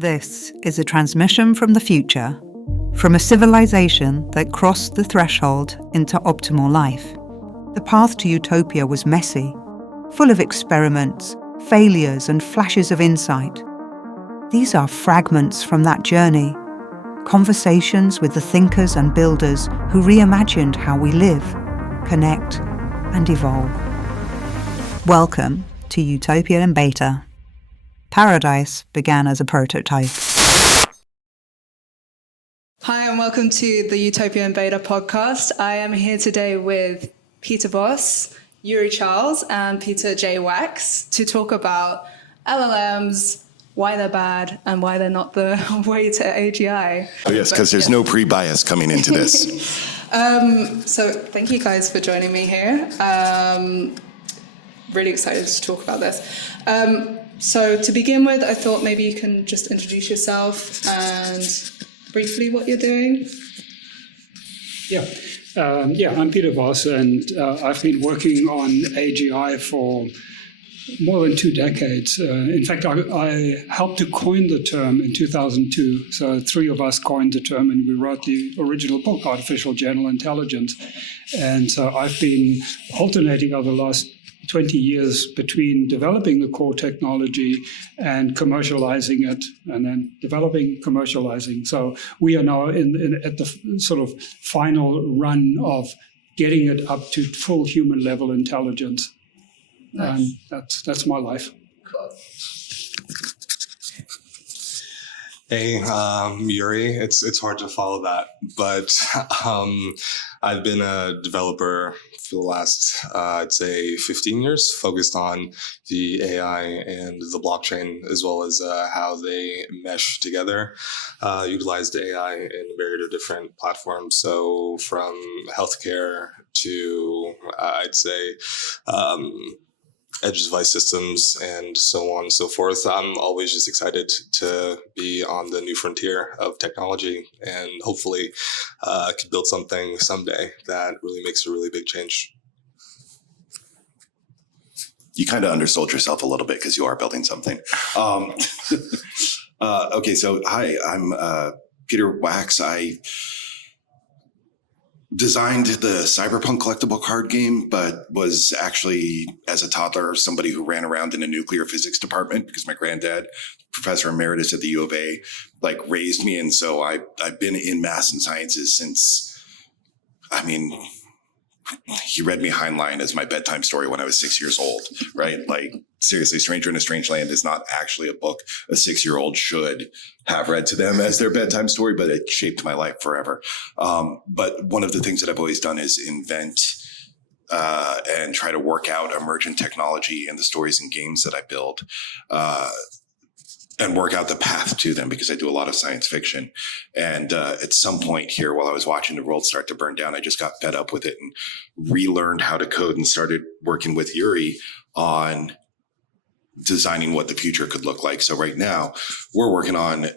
This is a transmission from the future, from a civilization that crossed the threshold into optimal life. The path to Utopia was messy, full of experiments, failures, and flashes of insight. These are fragments from that journey, conversations with the thinkers and builders who reimagined how we live, connect, and evolve. Welcome to Utopia in Beta. Paradise began as a prototype. Hi, and welcome to the Utopia in Beta podcast. I am here today with Peter Voss, Uri Charles, and Peter J. Wacks to talk about LLMs, why they're bad, and why they're not the way to AGI. Oh, yes, because there's no pre-bias coming into this. So thank you guys for joining me here. Really excited to talk about this. So to begin with, I thought maybe you can just introduce yourself and briefly what you're doing. I'm Peter Voss, and I've been working on AGI for more than 2 decades. In fact, I helped to coin the term in 2002. So 3 of us coined the term, and we wrote the original book, Artificial General Intelligence. And so I've been alternating over the last 20 years between developing the core technology and commercializing it, and then developing, commercializing. So we are now at the sort of final run of getting it up to full human level intelligence. Nice. And that's my life. Cool. Hey, Uri. It's hard to follow that, but I've been a developer for the last, I'd say, 15 years, focused on the AI and the blockchain, as well as how they mesh together. Utilized AI in a variety of different platforms, so from healthcare to, I'd say, edge device systems and so on and so forth. I'm always just excited to be on the new frontier of technology and hopefully could build something someday that really makes a really big change. You kind of undersold yourself a little bit because you are building something. Okay, so hi, I'm Peter Wacks. I designed the Cyberpunk collectible card game, but was actually, as a toddler, somebody who ran around in a nuclear physics department because my granddad, professor emeritus at the U of A, raised me. And so I've been in math and sciences since, he read me Heinlein as my bedtime story when I was 6 years old, right? Seriously, Stranger in a Strange Land is not actually a book a 6-year-old should have read to them as their bedtime story, but it shaped my life forever. But one of the things that I've always done is invent and try to work out emergent technology in the stories and games that I build. And work out the path to them, because I do a lot of science fiction. And at some point here, while I was watching the world start to burn down, I just got fed up with it and relearned how to code and started working with Uri on designing what the future could look like. So right now, we're working on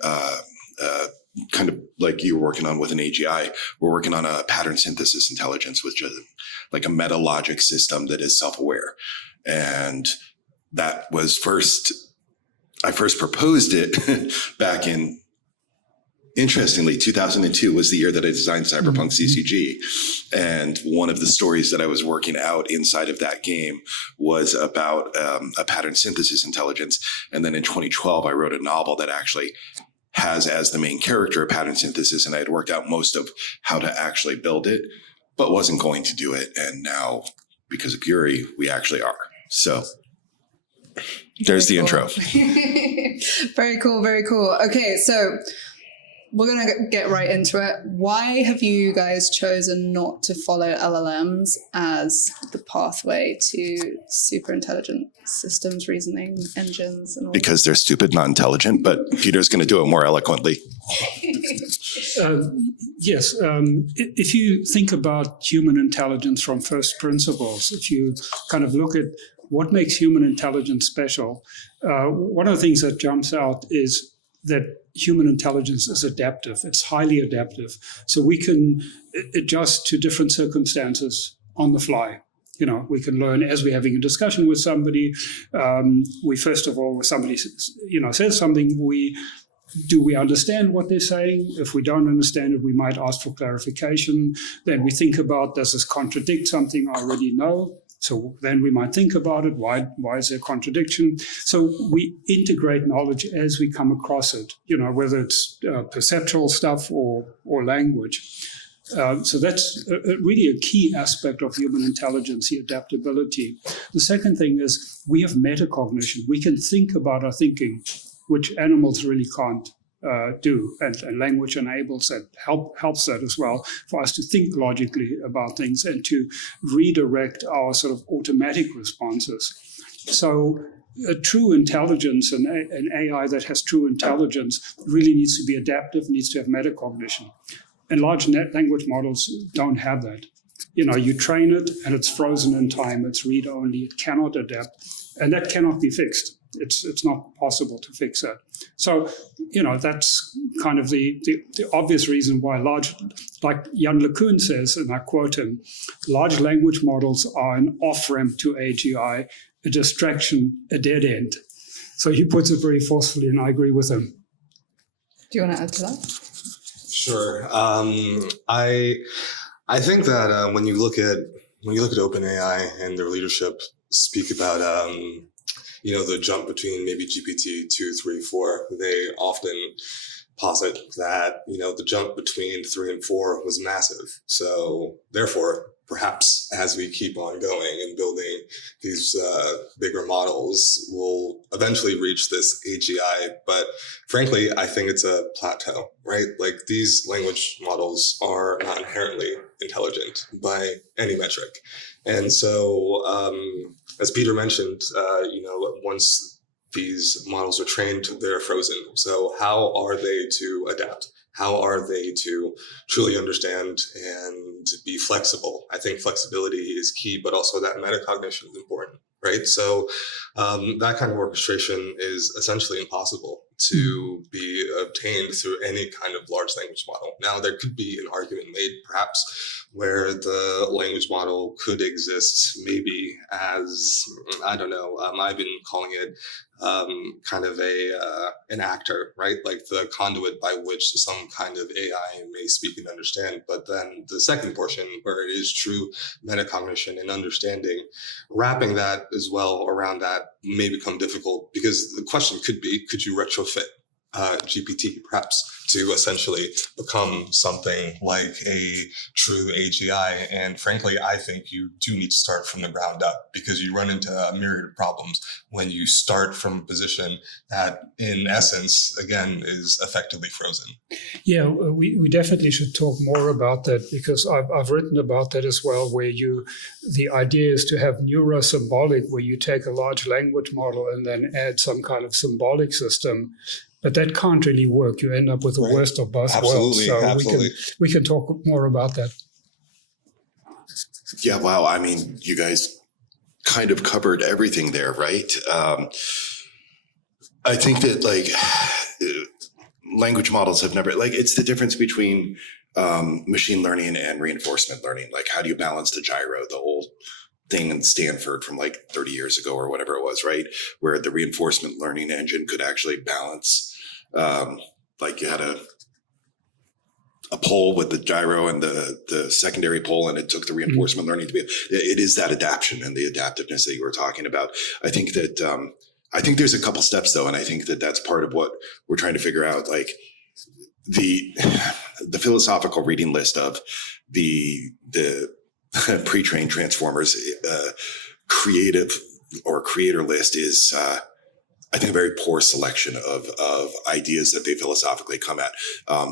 kind of like you were working on with an AGI, we're working on a pattern synthesis intelligence, which is like a meta logic system that is self-aware. And that was I first proposed it back in, interestingly, 2002 was the year that I designed Cyberpunk CCG. And one of the stories that I was working out inside of that game was about a pattern synthesis intelligence. And then in 2012, I wrote a novel that actually has as the main character a pattern synthesis. And I had worked out most of how to actually build it, but wasn't going to do it. And now, because of Uri, we actually are. So there's the intro. Very cool, very cool. Okay, so we're going to get right into it. Why have you guys chosen not to follow LLMs as the pathway to super intelligent systems, reasoning engines? And all because they're stupid, not intelligent, but Peter's going to do it more eloquently. Yes. If you think about human intelligence from first principles, if you kind of look at what makes human intelligence special, one of the things that jumps out is that human intelligence is adaptive. It's highly adaptive. So we can adjust to different circumstances on the fly. We can learn as we're having a discussion with somebody. We first of all, when somebody says something, we do we understand what they're saying? If we don't understand it, we might ask for clarification. Then we think about, does this contradict something I already know? So then we might think about it. Why is there contradiction? So we integrate knowledge as we come across it, whether it's perceptual stuff or language. So that's really a key aspect of human intelligence, the adaptability. The second thing is we have metacognition. We can think about our thinking, which animals really can't do. And language enables that, helps that as well, for us to think logically about things and to redirect our sort of automatic responses. So a true intelligence, an AI that has true intelligence, really needs to be adaptive, needs to have metacognition. And large language models don't have that. You train it and it's frozen in time, it's read-only, it cannot adapt, and that cannot be fixed. It's not possible to fix that. So, that's kind of the obvious reason why like Jan LeCun says, and I quote him, large language models are an off-ramp to AGI, a distraction, a dead end. So he puts it very forcefully, and I agree with him. Do you want to add to that? Sure. I think that when you look at OpenAI and their leadership speak about the jump between maybe GPT 2, 3, 4, they often posit that the jump between 3 and 4 was massive. So therefore, perhaps as we keep on going and building these bigger models, we'll eventually reach this AGI. But frankly, I think it's a plateau, right? Like, these language models are not inherently intelligent by any metric. And so, as Peter mentioned, once these models are trained, they're frozen. So how are they to adapt? How are they to truly understand and be flexible? I think flexibility is key, but also that metacognition is important, right? So that kind of orchestration is essentially impossible to be obtained through any kind of large language model. Now, there could be an argument made, perhaps, where the language model could exist maybe as, I don't know, I've been calling it kind of an actor, right? Like the conduit by which some kind of AI may speak and understand. But then the second portion, where it is true metacognition and understanding, wrapping that as well around that may become difficult, because the question could be, could you retrofit GPT perhaps to essentially become something like a true AGI? And frankly, I think you do need to start from the ground up, because you run into a myriad of problems when you start from a position that, in essence, again, is effectively frozen. Yeah, we definitely should talk more about that, because I've written about that as well, where the idea is to have neurosymbolic, where you take a large language model and then add some kind of symbolic system. But that can't really work. You end up with the worst of both worlds. So absolutely. We can talk more about that. Yeah, wow. I mean, you guys kind of covered everything there, right? I think that language models have never, it's the difference between machine learning and reinforcement learning. Like, how do you balance the gyro, the old thing in Stanford from 30 years ago or whatever it was, right? Where the reinforcement learning engine could actually balance, you had a pole with the gyro and the secondary pole, and it took the reinforcement learning to be, it is that adaptation and the adaptiveness that you were talking about. I think that, I think there's a couple steps though. And I think that that's part of what we're trying to figure out, the philosophical reading list of the pre-trained transformers creative or creator list is, I think, a very poor selection of ideas that they philosophically come at.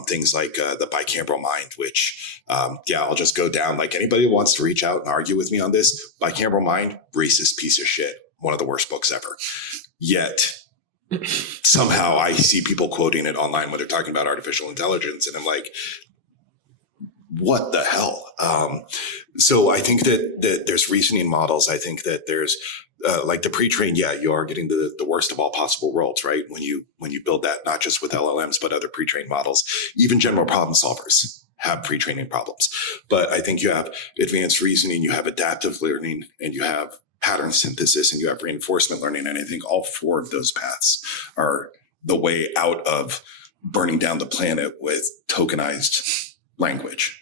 Things like the bicameral mind, which, I'll just go down. Like, anybody who wants to reach out and argue with me on this, bicameral mind, racist piece of shit, one of the worst books ever. Yet somehow I see people quoting it online when they're talking about artificial intelligence, and I'm like, what the hell? So I think that there's reasoning models. I think that there's the pre-trained, you are getting the worst of all possible worlds, right? When you build that, not just with LLMs, but other pre-trained models, even general problem solvers have pre-training problems. But I think you have advanced reasoning, you have adaptive learning, and you have pattern synthesis, and you have reinforcement learning. And I think all four of those paths are the way out of burning down the planet with tokenized language.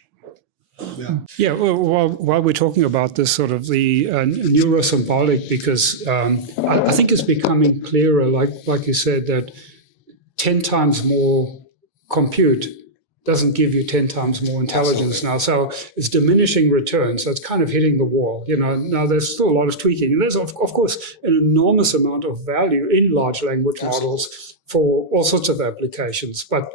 Yeah. Well, while we're talking about this sort of the neurosymbolic, because I think it's becoming clearer, like you said, that 10 times more compute doesn't give you 10 times more intelligence now. So it's diminishing returns. So it's kind of hitting the wall. Now there's still a lot of tweaking. And there's, of course, an enormous amount of value in large language models for all sorts of applications, but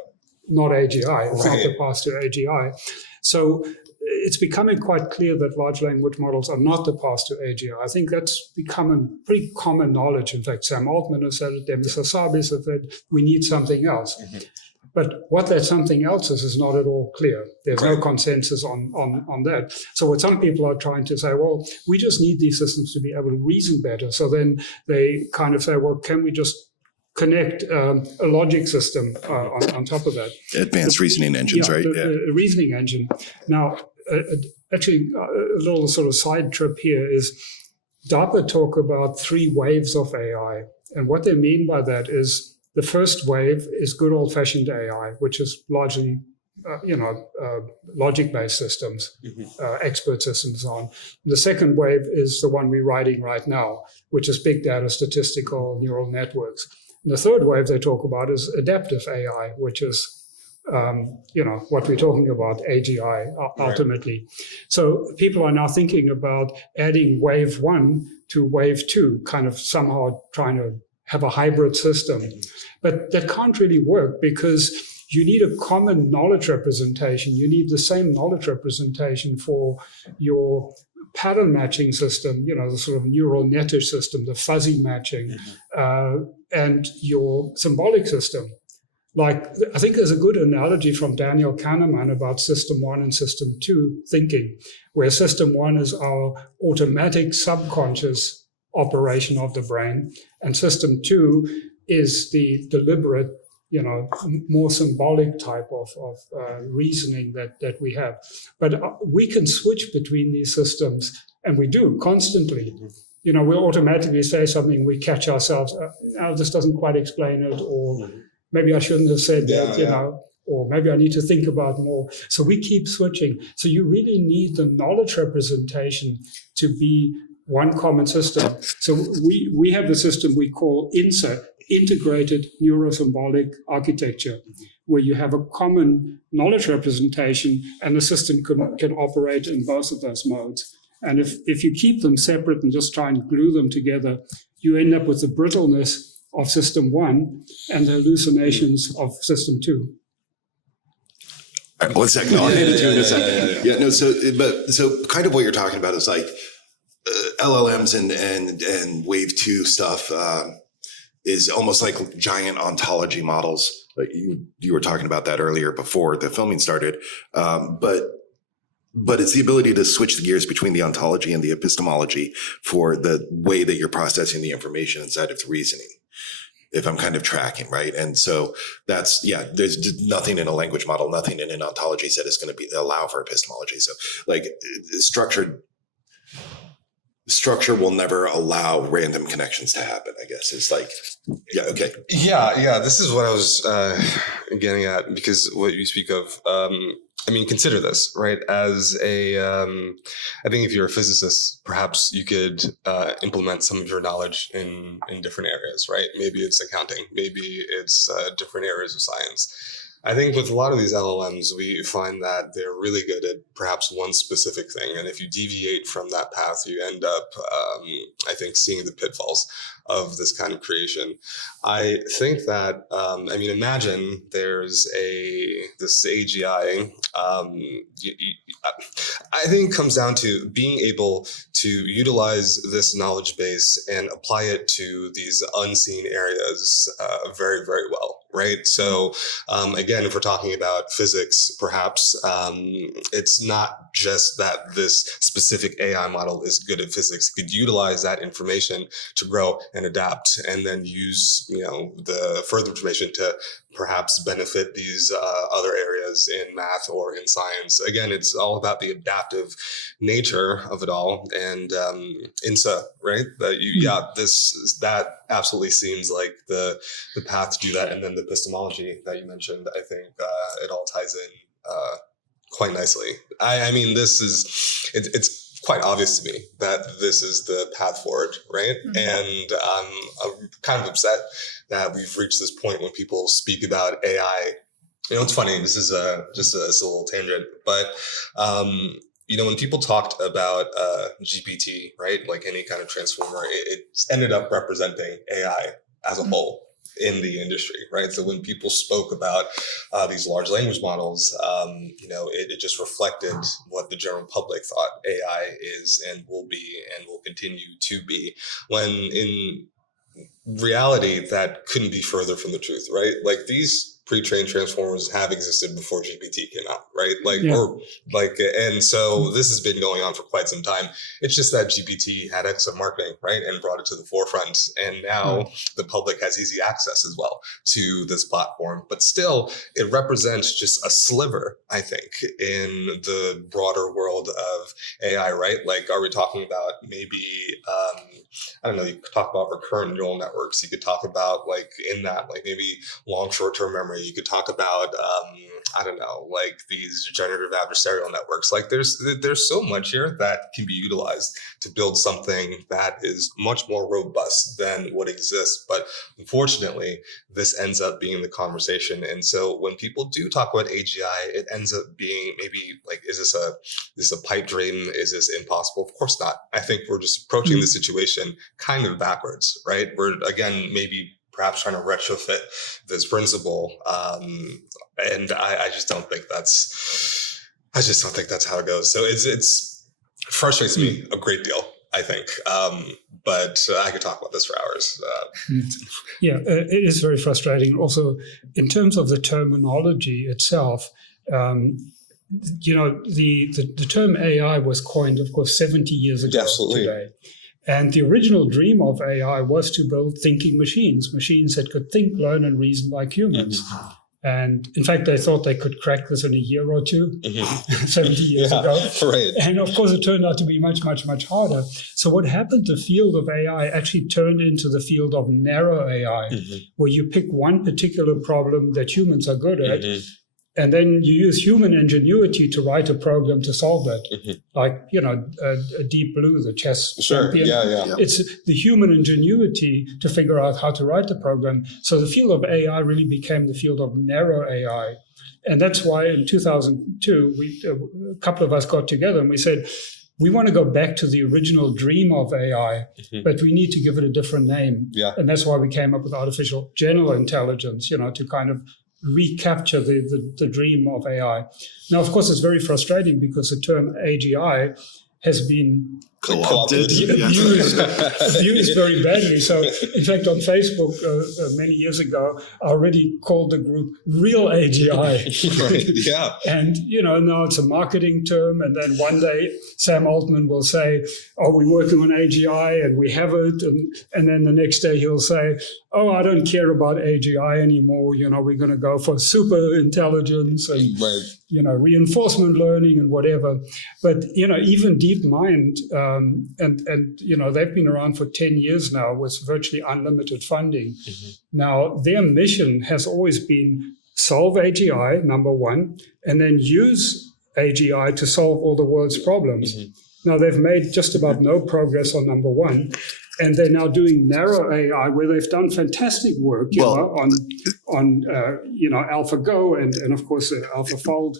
not AGI. It's not the path to AGI. So it's becoming quite clear that large language models are not the path to AGI. I think that's becoming pretty common knowledge. In fact, Sam Altman has said it, Demis Hassabis has said we need something else. Mm-hmm. But what that something else is not at all clear. There's no consensus on that. So what some people are trying to say, well, we just need these systems to be able to reason better. So then they kind of say, well, can we just connect a logic system on top of that? Advanced reasoning engines, right? The reasoning engine. Now, actually, a little sort of side trip here is DARPA talk about 3 waves of AI. And what they mean by that is the first wave is good old-fashioned AI, which is largely, logic-based systems, expert systems on. The second wave is the one we're riding right now, which is big data, statistical, neural networks. And the third wave they talk about is adaptive AI, which is, what we're talking about, AGI, ultimately. Right. So people are now thinking about adding wave 1 to wave 2, kind of somehow trying to have a hybrid system. But that can't really work because you need a common knowledge representation. You need the same knowledge representation for your pattern matching system, the sort of neural netish system, the fuzzy matching, and your symbolic system. Like, I think there's a good analogy from Daniel Kahneman about system 1 and system 2 thinking, where system 1 is our automatic subconscious operation of the brain, and system 2 is the deliberate, more symbolic type of reasoning that we have. But we can switch between these systems, and we do constantly. We'll automatically say something, we catch ourselves, this doesn't quite explain it, or maybe I shouldn't have said that, or maybe I need to think about more. So we keep switching. So you really need the knowledge representation to be one common system. So we have the system we call INSA, Integrated Neurosymbolic Architecture, where you have a common knowledge representation and the system can operate in both of those modes. And if you keep them separate and just try and glue them together, you end up with the brittleness of system 1 and the hallucinations of system 2. 1 second. I'll hand it to you in a second. So kind of what you're talking about is like LLMs and wave 2 stuff is almost like giant ontology models. Like you were talking about that earlier before the filming started. But it's the ability to switch the gears between the ontology and the epistemology for the way that you're processing the information inside of the reasoning, if I'm kind of tracking, right? And so there's nothing in a language model, nothing in an ontology set is going to allow for epistemology. So like structure will never allow random connections to happen, I guess. It's like, okay. Yeah. This is what I was getting at, because what you speak of, consider this, right? As I think if you're a physicist, perhaps you could implement some of your knowledge in different areas, right? Maybe it's accounting, maybe it's different areas of science. I think with a lot of these LLMs, we find that they're really good at perhaps one specific thing. And if you deviate from that path, you end up, I think, seeing the pitfalls of this kind of creation. I think that, imagine there's this AGI. I think it comes down to being able to utilize this knowledge base and apply it to these unseen areas very, very well, right? So again, if we're talking about physics, perhaps it's not just that this specific AI model is good at physics. It could utilize that information to grow and adapt, and then use the further information to perhaps benefit these other areas in math or in science. Again, it's all about the adaptive nature of it all. And INSA, right? That absolutely seems like the path to do that. And then the epistemology that you mentioned, I think it all ties in quite nicely. I mean, it's quite obvious to me that this is the path forward, right? Mm-hmm. And I'm kind of upset that we've reached this point when people speak about AI. You know, it's funny, this is just a little tangent, but you know, when people talked about GPT, right, like any kind of transformer, it ended up representing AI as a whole in the industry, right? So when people spoke about these large language models, you know, it just reflected what the general public thought AI is and will be and will continue to be, when in reality, that couldn't be further from the truth, right? Like, these pre-trained transformers have existed before GPT came out, right? And so this has been going on for quite some time. It's just that GPT had excellent marketing, right, and brought it to the forefront, and now the public has easy access as well to this platform. But still, it represents just a sliver, I think, in the broader world of AI, right? Like, are we talking about maybe I don't know, you could talk about recurrent neural networks. You could talk about, like, in that, like, maybe long short-term memory. You could talk about, I don't know, like these generative adversarial networks. Like, there's so much here that can be utilized to build something that is much more robust than what exists. But unfortunately, this ends up being the conversation. And so when people do talk about AGI, it ends up being maybe like, is this a pipe dream? Is this impossible? Of course not. I think we're just approaching the situation kind of backwards, right? We're, again, maybe perhaps trying to retrofit this principle. And I just don't think that's how it goes. So it's frustrates me a great deal, I think. But I could talk about this for hours. It is very frustrating. Also, in terms of the terminology itself, you know, the term AI was coined, of course, 70 years ago. Absolutely. Today. And the original dream of AI was to build thinking machines that could think, learn, and reason like humans. Mm-hmm. And in fact, they thought they could crack this in a year or two, 70 years ago. Right. And of course, it turned out to be much, much, much harder. So what happened, the field of AI actually turned into the field of narrow AI, where you pick one particular problem that humans are good at, and then you use human ingenuity to write a program to solve it. Like, you know, Deep Blue, the chess champion. It's the human ingenuity to figure out how to write the program. So the field of AI really became the field of narrow AI. And that's why in 2002, a couple of us got together and we said, we want to go back to the original dream of AI, but we need to give it a different name. And that's why we came up with artificial general intelligence, you know, to kind of recapture the dream of AI. Now, of course, it's very frustrating because the term AGI has been co-opted, abused very badly. So, in fact, on Facebook many years ago, I already called the group Real AGI. And, you know, now it's a marketing term. And then one day, Sam Altman will say, oh, we're working on AGI and we have it. And then the next day he'll say, oh, I don't care about AGI anymore. You know, we're going to go for super intelligence and, you know, reinforcement learning and whatever. But, you know, even DeepMind, and you know, they've been around for 10 years now with virtually unlimited funding. Now, their mission has always been solve AGI, number one, and then use AGI to solve all the world's problems. Now, they've made just about no progress on number one, and they're now doing narrow AI, where they've done fantastic work, you know, on you know, AlphaGo and of course AlphaFold.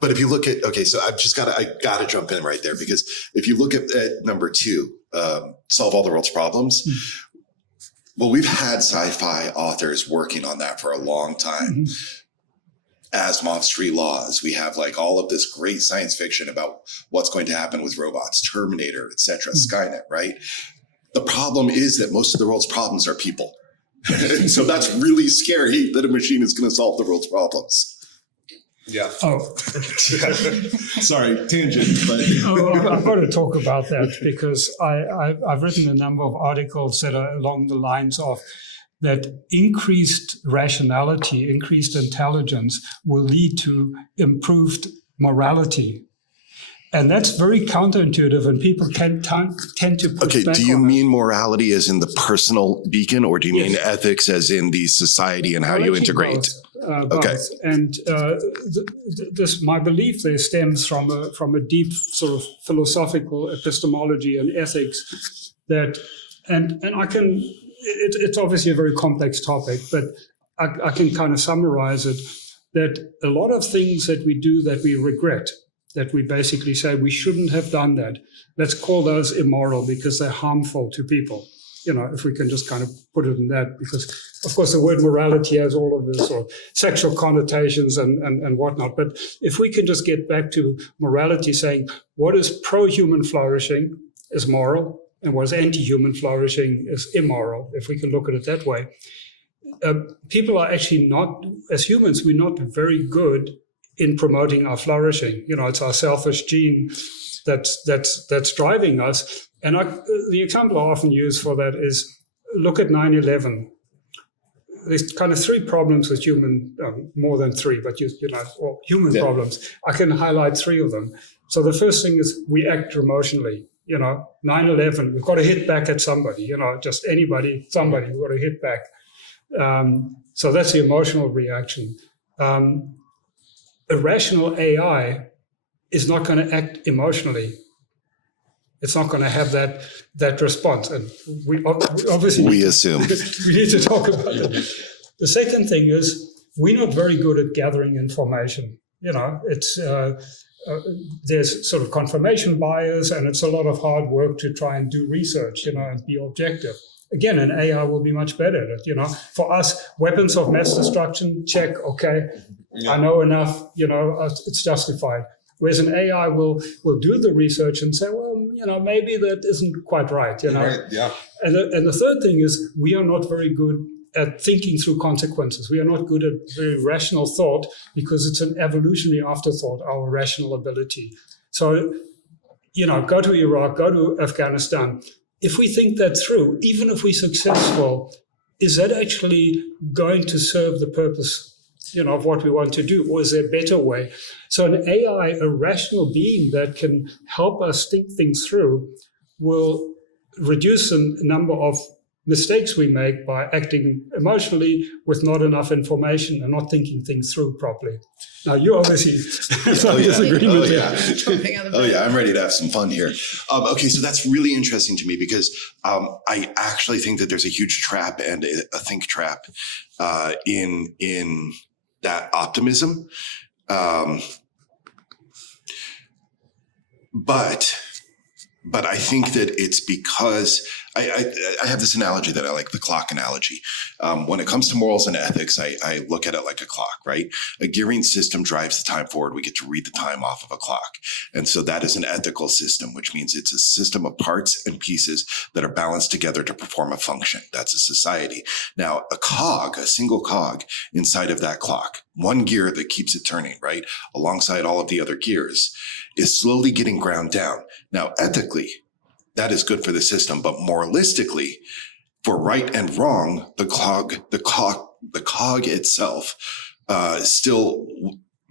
But if you look at, so I gotta jump in right there, because if you look at number two, solve all the world's problems. Well, we've had sci-fi authors working on that for a long time. Asimov's Three Laws. We have like all of this great science fiction about what's going to happen with robots, Terminator, etc., Skynet, right? The problem is that most of the world's problems are people. So that's really scary that a machine is going to solve the world's problems. Sorry, tangent. But I've got to talk about that because I've written a number of articles that are along the lines of that increased rationality, increased intelligence will lead to improved morality. And that's very counterintuitive, and people tend to push back do you on mean morality as in the personal beacon, or do you mean ethics as in the society and how you integrate? Both. And my belief there stems from a deep sort of philosophical epistemology and ethics that, and I can, it's obviously a very complex topic, but I can kind of summarize it, that a lot of things that we do that we regret, that we basically say we shouldn't have done that, let's call those immoral because they're harmful to people. If we can just kind of put it in that, because of course the word morality has all of this sort of sexual connotations and whatnot. But if we can just get back to morality, saying what is pro-human flourishing is moral and what is anti-human flourishing is immoral, if we can look at it that way, people are actually not, as humans, we're not very good in promoting our flourishing. It's our selfish gene that's driving us. And the example I often use for that is look at 9/11. There's kind of three problems with human, more than three, but human problems. I can highlight three of them. So the first thing is we act emotionally. 9/11, we've got to hit back at somebody. Just anybody, somebody, we've got to hit back. So that's the emotional reaction. A rational AI is not going to act emotionally. It's not going to have that response. And we obviously assume we need to talk about it. The second thing is we're not very good at gathering information. It's there's sort of confirmation bias, and it's a lot of hard work to try and do research, and be objective. Again, an AI will be much better at it. For us, weapons of mass destruction, check, okay, I know enough, it's justified. Whereas an AI will do the research and say, well, maybe that isn't quite right, Right, yeah. And the third thing is we are not very good at thinking through consequences. We are not good at very rational thought because it's an evolutionary afterthought, our rational ability. So, go to Iraq, go to Afghanistan. If we think that through, even if we're successful, is that actually going to serve the purpose of what we want to do, or is there a better way? So an AI, a rational being that can help us think things through, will reduce the number of mistakes we make by acting emotionally with not enough information and not thinking things through properly. Now, you obviously have some disagreement there. I'm ready to have some fun here. Okay, so that's really interesting to me because I actually think that there's a huge trap and a think trap in that optimism. But I think that it's because I have this analogy that I like, the clock analogy. When it comes to morals and ethics, I look at it like a clock, right? A gearing system drives the time forward. We get to read the time off of a clock. And so that is an ethical system, which means it's a system of parts and pieces that are balanced together to perform a function. That's a society. Now, a single cog inside of that clock, one gear that keeps it turning, right? Alongside all of the other gears, is slowly getting ground down. Now, ethically, that is good for the system, but moralistically, for right and wrong, the cog itself still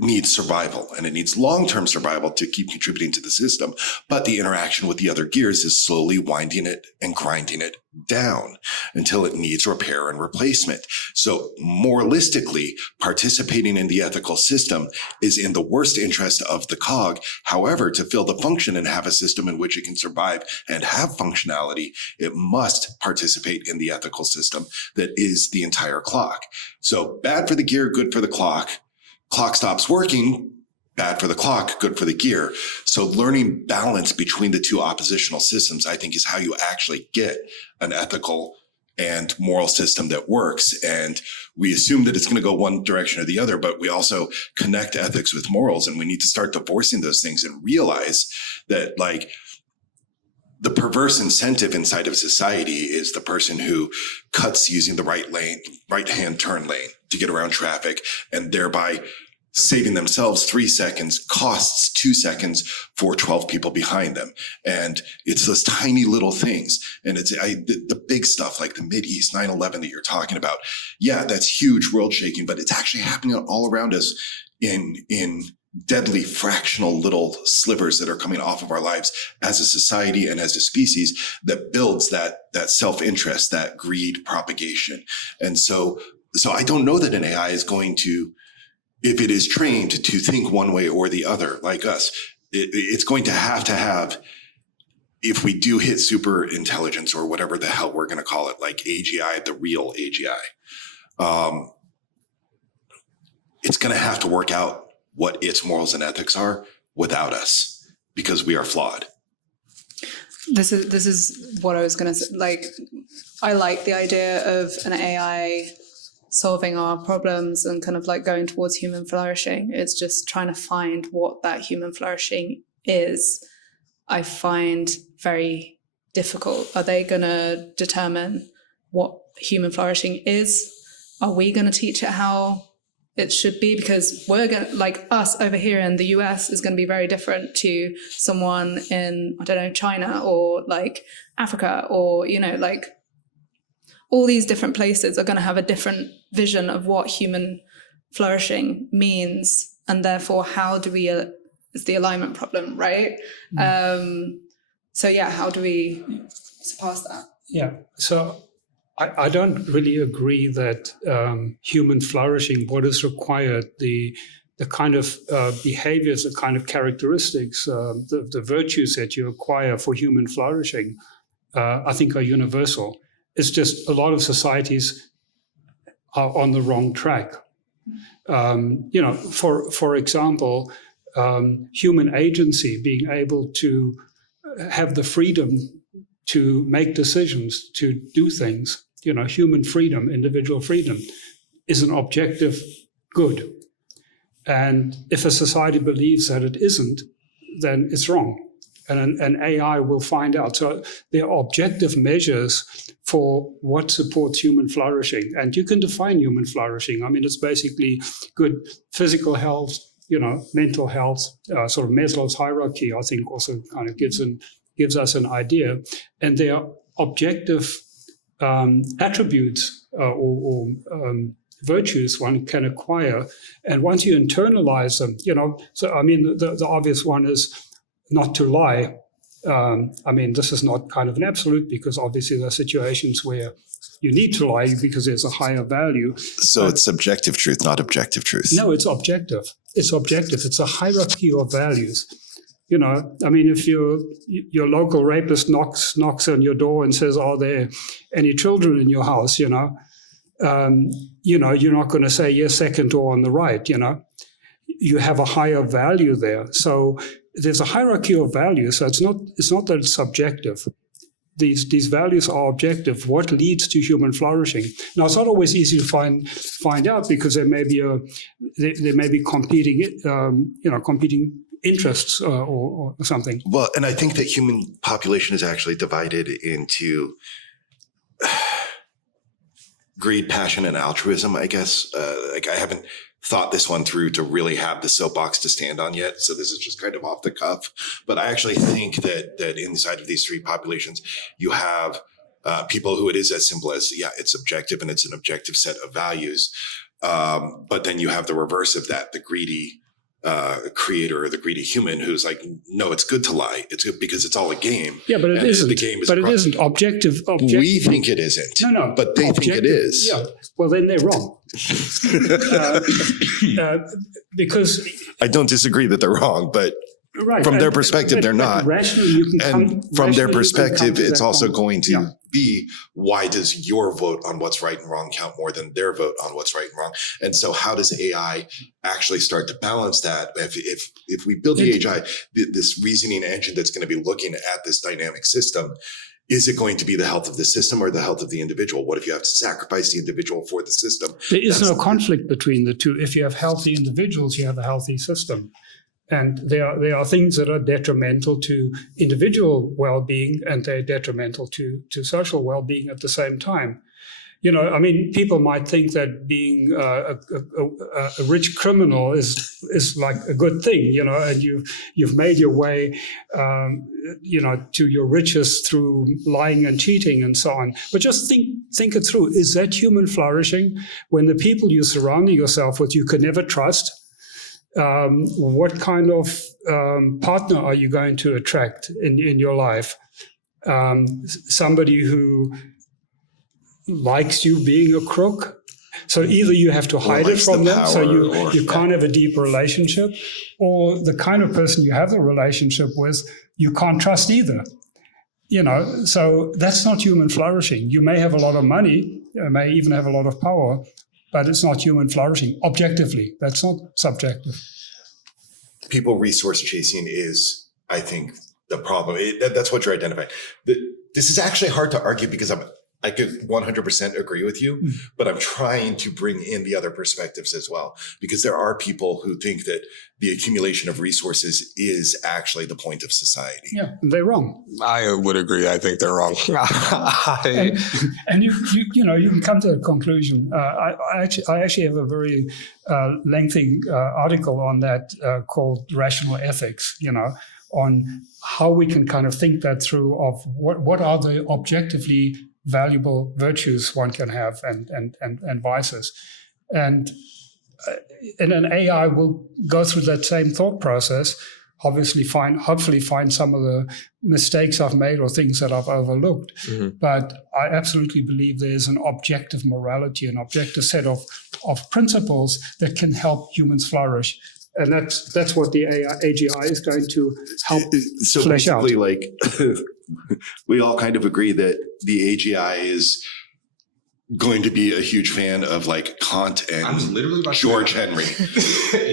needs survival, and it needs long-term survival to keep contributing to the system. But the interaction with the other gears is slowly winding it and grinding it down until it needs repair and replacement. So moralistically, participating in the ethical system is in the worst interest of the cog. However, to fill the function and have a system in which it can survive and have functionality, it must participate in the ethical system that is the entire clock. So bad for the gear, good for the clock. Clock stops working, bad for the clock, good for the gear. So learning balance between the two oppositional systems, I think, is how you actually get an ethical and moral system that works. And we assume that it's going to go one direction or the other, but we also connect ethics with morals, and we need to start divorcing those things and realize that, like, the perverse incentive inside of society is the person who cuts using the right hand turn lane to get around traffic and thereby saving themselves 3 seconds costs 2 seconds for 12 people behind them. And it's those tiny little things. And it's the big stuff like the Mideast 9/11 that you're talking about. Yeah, that's huge, world shaking, but it's actually happening all around us in deadly fractional little slivers that are coming off of our lives as a society and as a species that builds that self-interest, that greed propagation. And so I don't know that an AI is going to, if it is trained to think one way or the other, like us, it's going to have, if we do hit super intelligence or whatever the hell we're going to call it, like AGI, the real AGI, it's going to have to work out what its morals and ethics are without us, because we are flawed. This is what I was going to say. Like, I like the idea of an AI solving our problems and kind of like going towards human flourishing. It's just trying to find what that human flourishing is, I find very difficult. Are they going to determine what human flourishing is? Are we going to teach it how it should be? Because we're going to, like, us over here in the US is going to be very different to someone in, I don't know, China or like Africa, or, you know, like all these different places are going to have a different vision of what human flourishing means. And therefore, how do we, it's the alignment problem, right? So yeah, how do we surpass that? Yeah, so I don't really agree that human flourishing, what is required, the kind of behaviors, the kind of characteristics, the virtues that you acquire for human flourishing, I think are universal. It's just a lot of societies are on the wrong track. You know, for example, human agency, being able to have the freedom to make decisions, to do things, you know, human freedom, individual freedom, is an objective good. And if a society believes that it isn't, then it's wrong. And an AI will find out. So there are objective measures for what supports human flourishing. And you can define human flourishing. I mean, it's basically good physical health, you know, mental health, sort of Maslow's hierarchy, I think also kind of gives us an idea. And there are objective attributes or virtues one can acquire. And once you internalize them, you know, so I mean, the obvious one is not to lie. I mean, this is not kind of an absolute, because obviously there are situations where you need to lie because there's a higher value. So it's subjective truth, not objective truth. No, it's objective. It's objective. It's a hierarchy of values. You know, I mean, if your local rapist knocks on your door and says, "Are there any children in your house?" You know, you're not going to say yes, second door on the right. You know, you have a higher value there. So there's a hierarchy of values. So it's not that it's subjective. These values are objective. What leads to human flourishing? Now, it's not always easy to find out, because there may be competing interests or something. Well, and I think that human population is actually divided into greed, passion, and altruism, I guess. Like, I haven't thought this one through to really have the soapbox to stand on yet. So this is just kind of off the cuff. But I actually think that inside of these three populations, you have people who it is as simple as, yeah, it's subjective and it's an objective set of values. But then you have the reverse of that, the greedy creator or the greedy human who's like, no, it's good to lie. It's good because it's all a game. Yeah, but it isn't. The game is but it isn't objective. We think it isn't. No, but they think it is. Yeah. Well, then they're wrong. Because I don't disagree that they're wrong, but right, from their perspective, they're not. And from their perspective, it's also going to be, why does your vote on what's right and wrong count more than their vote on what's right and wrong? And so how does AI actually start to balance that? If we build the AI, this reasoning engine that's going to be looking at this dynamic system, is it going to be the health of the system or the health of the individual? What if you have to sacrifice the individual for the system? There is no conflict between the two. If you have healthy individuals, you have a healthy system. And there are things that are detrimental to individual well-being, and they're detrimental to social well-being at the same time. You know, I mean, people might think that being a rich criminal is like a good thing, you know, and you've made your way, you know, to your riches through lying and cheating and so on. But just think it through. Is that human flourishing when the people you're surrounding yourself with you could never trust? What kind of partner are you going to attract in your life? Somebody who likes you being a crook. So either you have to hide it from them, so you can't have a deep relationship, or the kind of person you have a relationship with, you can't trust either. You know, so that's not human flourishing. You may have a lot of money, you may even have a lot of power, but it's not human flourishing, objectively. That's not subjective. People resource chasing is, I think, the problem. That's what you're identifying. This is actually hard to argue because I could 100% agree with you, but I'm trying to bring in the other perspectives as well, because there are people who think that the accumulation of resources is actually the point of society. Yeah, they're wrong. I would agree. I think they're wrong. And you know, you can come to a conclusion. I actually have a very lengthy article on that called Rational Ethics, you know, on how we can kind of think that through of what are the objectively valuable virtues one can have and vices. And an AI will go through that same thought process, hopefully find some of the mistakes I've made or things that I've overlooked. Mm-hmm. But I absolutely believe there's an objective morality, an objective set of principles that can help humans flourish. And that's what the AGI is going to help flesh out. So basically, like, we all kind of agree that the AGI is going to be a huge fan of like Kant and George Henry.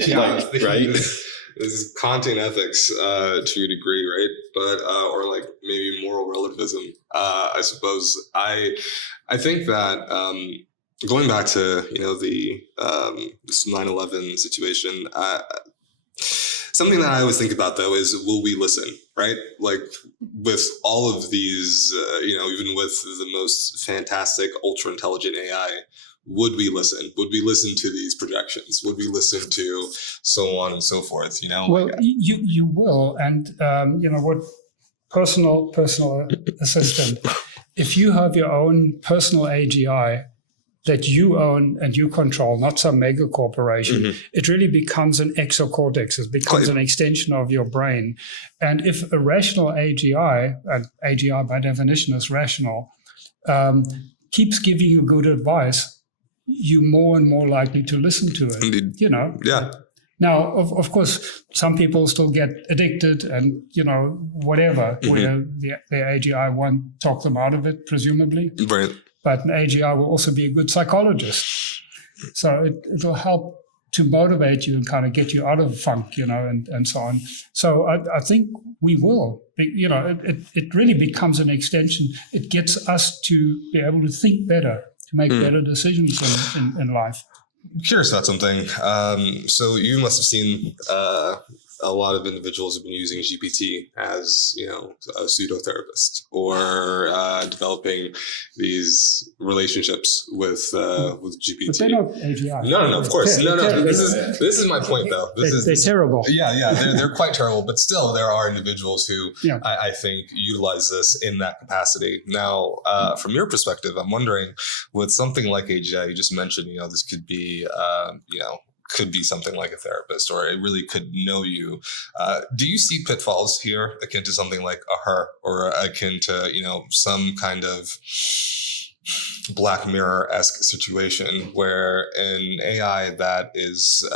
Yeah, like, right? This is Kantian ethics to a degree, right? But or like maybe moral relativism. I suppose I think that going back to the this 9/11 situation. Something that I always think about, though, is will we listen, right? Like with all of these, even with the most fantastic, ultra intelligent AI, would we listen? Would we listen to these projections? Would we listen to so on and so forth? You know, well, you will, and what personal assistant. If you have your own personal AGI that you own and you control, not some mega corporation, mm-hmm. It really becomes an exocortex. It becomes an extension of your brain. And if a rational AGI, and AGI by definition is rational, keeps giving you good advice, you're more and more likely to listen to it. Indeed. Yeah. Now, of course, some people still get addicted and, whatever, mm-hmm. where the AGI won't talk them out of it, presumably. Right. But an AGI will also be a good psychologist. So it will help to motivate you and kind of get you out of the funk, and so on. So I think we will. It really becomes an extension. It gets us to be able to think better, to make better decisions in life. I'm curious about something. So you must have seen a lot of individuals have been using GPT as, a pseudo-therapist or developing these relationships with GPT. But they're not AGI. No, of course. No. This is my point, though. They're terrible. Yeah. They're quite terrible. But still, there are individuals who I think utilize this in that capacity. Now, from your perspective, I'm wondering, with something like AGI, you just mentioned, this could be, could be something like a therapist, or it really could know you. Do you see pitfalls here akin to something like a her, or akin to, some kind of Black Mirror-esque situation where an AI that is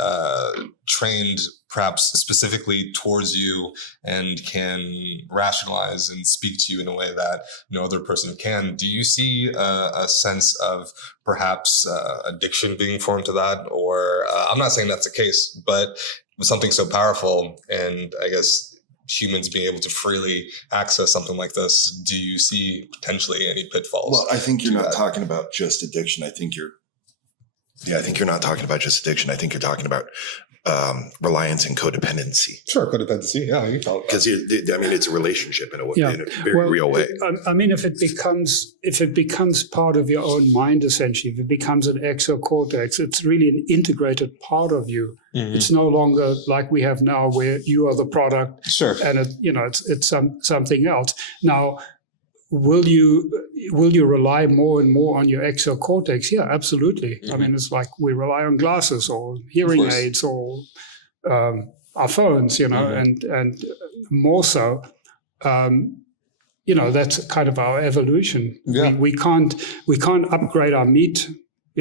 trained perhaps specifically towards you and can rationalize and speak to you in a way that no other person can. Do you see a sense of perhaps addiction being formed to that? Or I'm not saying that's the case, but with something so powerful, and I guess humans being able to freely access something like this, do you see potentially any pitfalls? Well, I think you're not talking about just addiction. I think you're not talking about just addiction. I think you're talking about reliance and codependency. Sure, codependency. Yeah, you call it Because it's a relationship in a Yeah. very real way. I mean, if it becomes part of your own mind, essentially, if it becomes an exocortex, it's really an integrated part of you. Mm-hmm. It's no longer like we have now, where you are the product, Sure. and it's something else. Now, will you rely more and more on your exocortex? Yeah, absolutely. Mm-hmm. I mean, it's like we rely on glasses or hearing aids or our phones, Mm-hmm. and more so. That's kind of our evolution. Yeah. We can't upgrade our meat,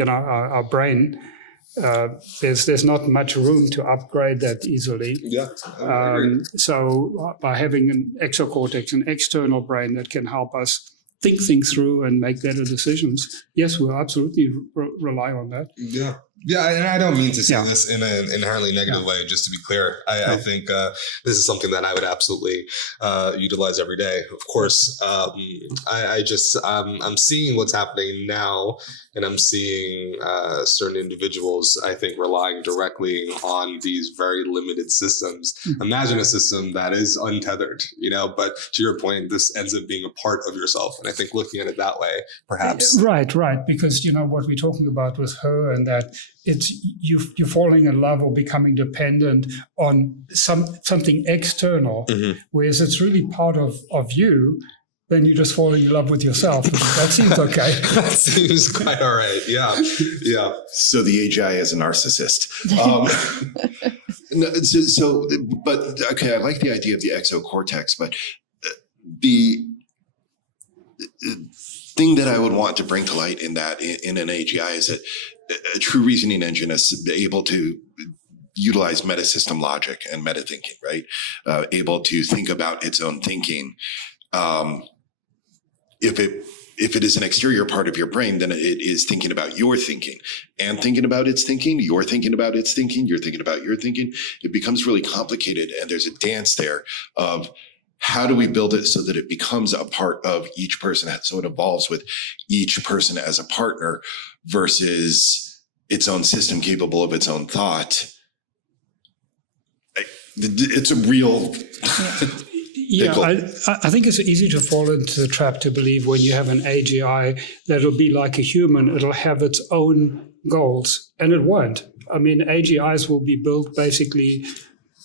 our brain. There's not much room to upgrade that easily. Yeah. I agree. So by having an exocortex, an external brain that can help us think things through and make better decisions, yes, we'll absolutely rely on that. Yeah. Yeah, and I don't mean to say Yeah. this in an inherently negative way, just to be clear. I think this is something that I would absolutely utilize every day. Of course, I'm seeing what's happening now, and I'm seeing certain individuals, I think, relying directly on these very limited systems. Mm-hmm. Imagine a system that is untethered, but to your point, this ends up being a part of yourself. And I think looking at it that way, perhaps. Right. Because, what we're talking about with her, and that it's you're falling in love or becoming dependent on something external, Mm-hmm. whereas it's really part of you. Then you're just falling in love with yourself. That seems okay. That seems quite all right. Yeah. Yeah. So the AGI is a narcissist. But okay, I like the idea of the exocortex, but the thing that I would want to bring to light in an AGI is that a true reasoning engine is able to utilize metasystem logic and meta thinking, right? Able to think about its own thinking. If it is an exterior part of your brain, then it is thinking about your thinking and thinking about its thinking. You're thinking about its thinking. You're thinking about your thinking. It becomes really complicated, and there's a dance there of how do we build it so that it becomes a part of each person, so it evolves with each person as a partner versus its own system capable of its own thought. It's a real... Yeah, I think it's easy to fall into the trap to believe when you have an AGI that it'll be like a human, it'll have its own goals, and it won't. I mean, AGIs will be built basically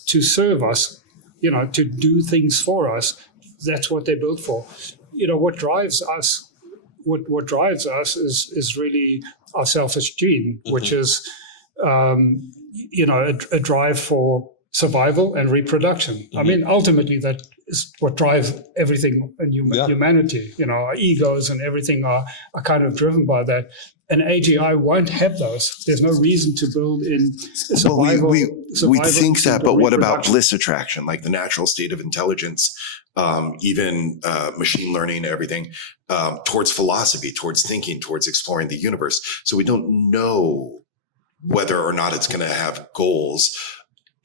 to serve us, to do things for us. That's what they're built for. What drives us, what drives us is really our selfish gene, Mm-hmm. which is, a drive for survival and reproduction. Mm-hmm. I mean, ultimately, that is what drives everything in humanity. Our egos and everything are kind of driven by that. An AGI won't have those. There's no reason to build in survival. We think that, but what about bliss attraction, like the natural state of intelligence, even machine learning, everything, towards philosophy, towards thinking, towards exploring the universe. So we don't know whether or not it's going to have goals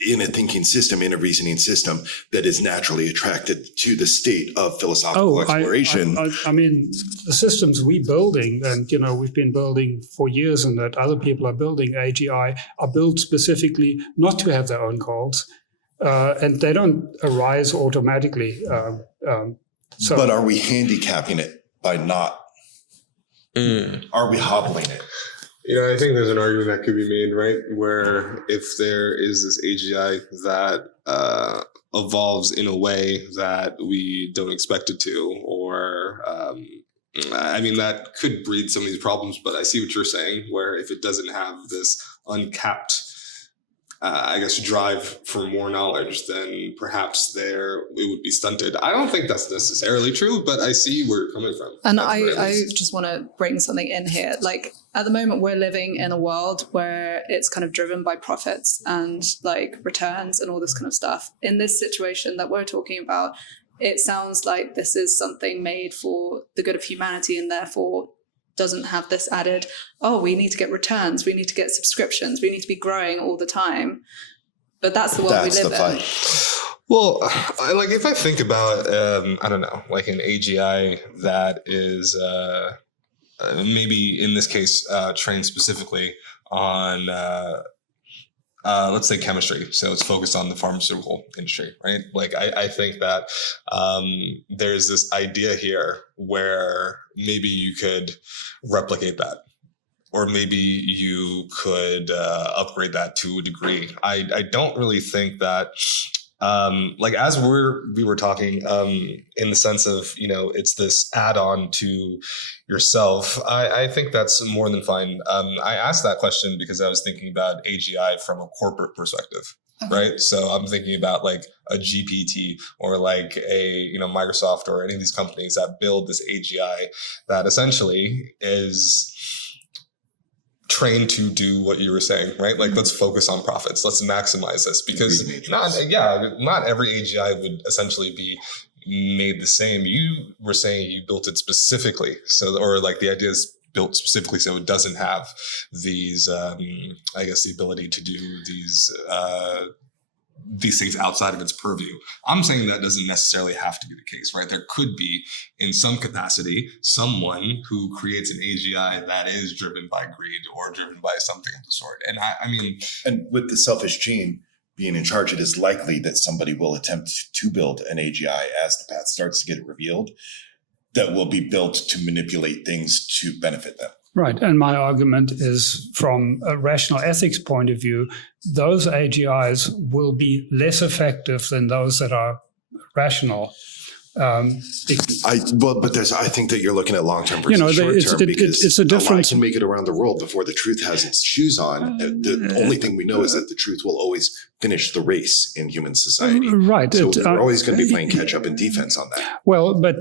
in a thinking system, in a reasoning system that is naturally attracted to the state of philosophical exploration. I mean, the systems we're building, and we've been building for years, and that other people are building, AGI, are built specifically not to have their own goals, and they don't arise automatically. But are we handicapping it by not? Are we hobbling it? I think there's an argument that could be made, right? Where if there is this AGI that evolves in a way that we don't expect it to, or that could breed some of these problems. But I see what you're saying, where if it doesn't have this uncapped, drive for more knowledge, then perhaps it would be stunted. I don't think that's necessarily true, but I see where you're coming from. And I just want to bring something in here. Like, at the moment, we're living in a world where it's kind of driven by profits and like returns and all this kind of stuff. In this situation that we're talking about, it sounds like this is something made for the good of humanity, and therefore doesn't have this added, we need to get returns, we need to get subscriptions, we need to be growing all the time. But that's the world we live in. Well, if I think about, I don't know, like an AGI that is maybe in this case trained specifically on let's say chemistry. So it's focused on the pharmaceutical industry, right? Like I think that there's this idea here where maybe you could replicate that, or maybe you could upgrade that to a degree. I don't really think that, like as we were talking, in the sense of, it's this add-on to yourself. I think that's more than fine. I asked that question because I was thinking about AGI from a corporate perspective. Okay. Right. So I'm thinking about like a GPT or like a, Microsoft or any of these companies that build this AGI that essentially is trained to do what you were saying, right? Like, let's focus on profits. Let's maximize this, because not every AGI would essentially be made the same. You were saying you built it specifically. So, or like the idea is built specifically so it doesn't have these, I guess, the ability to do these things outside of its purview. I'm saying that doesn't necessarily have to be the case, right? There could be, in some capacity, someone who creates an AGI that is driven by greed or driven by something of the sort. And I mean, and with the selfish gene being in charge, it is likely that somebody will attempt to build an AGI as the path starts to get revealed that will be built to manipulate things to benefit them. Right. And my argument is, from a rational ethics point of view, those AGIs will be less effective than those that are rational. I think that you're looking at long-term versus short-term, because it's a difference. A lie can make it around the world before the truth has its shoes on. The only thing we know is that the truth will always finish the race in human society. Right. So we're always going to be playing catch-up and defense on that. Well, but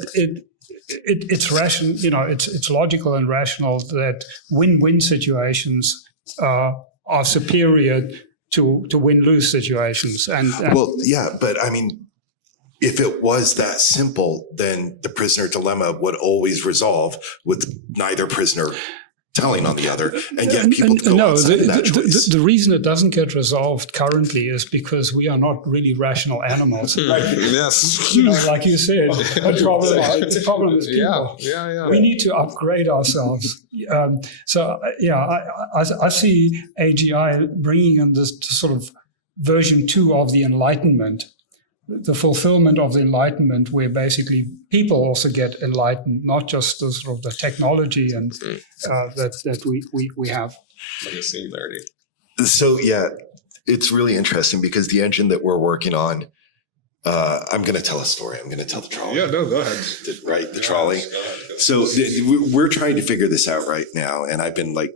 it's rational, it's logical and rational that win-win situations are superior to win-lose situations. Well, yeah, but I mean, if it was that simple, then the prisoner dilemma would always resolve with neither prisoner telling on the other, and yet people go outside of that choice. The reason it doesn't get resolved currently is because we are not really rational animals. Yes. Like you said, the problem is people. Yeah. We need to upgrade ourselves. I see AGI bringing in this sort of version 2 of the Enlightenment, the fulfillment of the Enlightenment, where basically people also get enlightened, not just the sort of the technology and that we have. Like a singularity. So yeah, it's really interesting because the engine that we're working on, I'm going to tell a story. I'm going to tell the trolley. Yeah, no, go ahead. The trolley. So we're trying to figure this out right now, and I've been like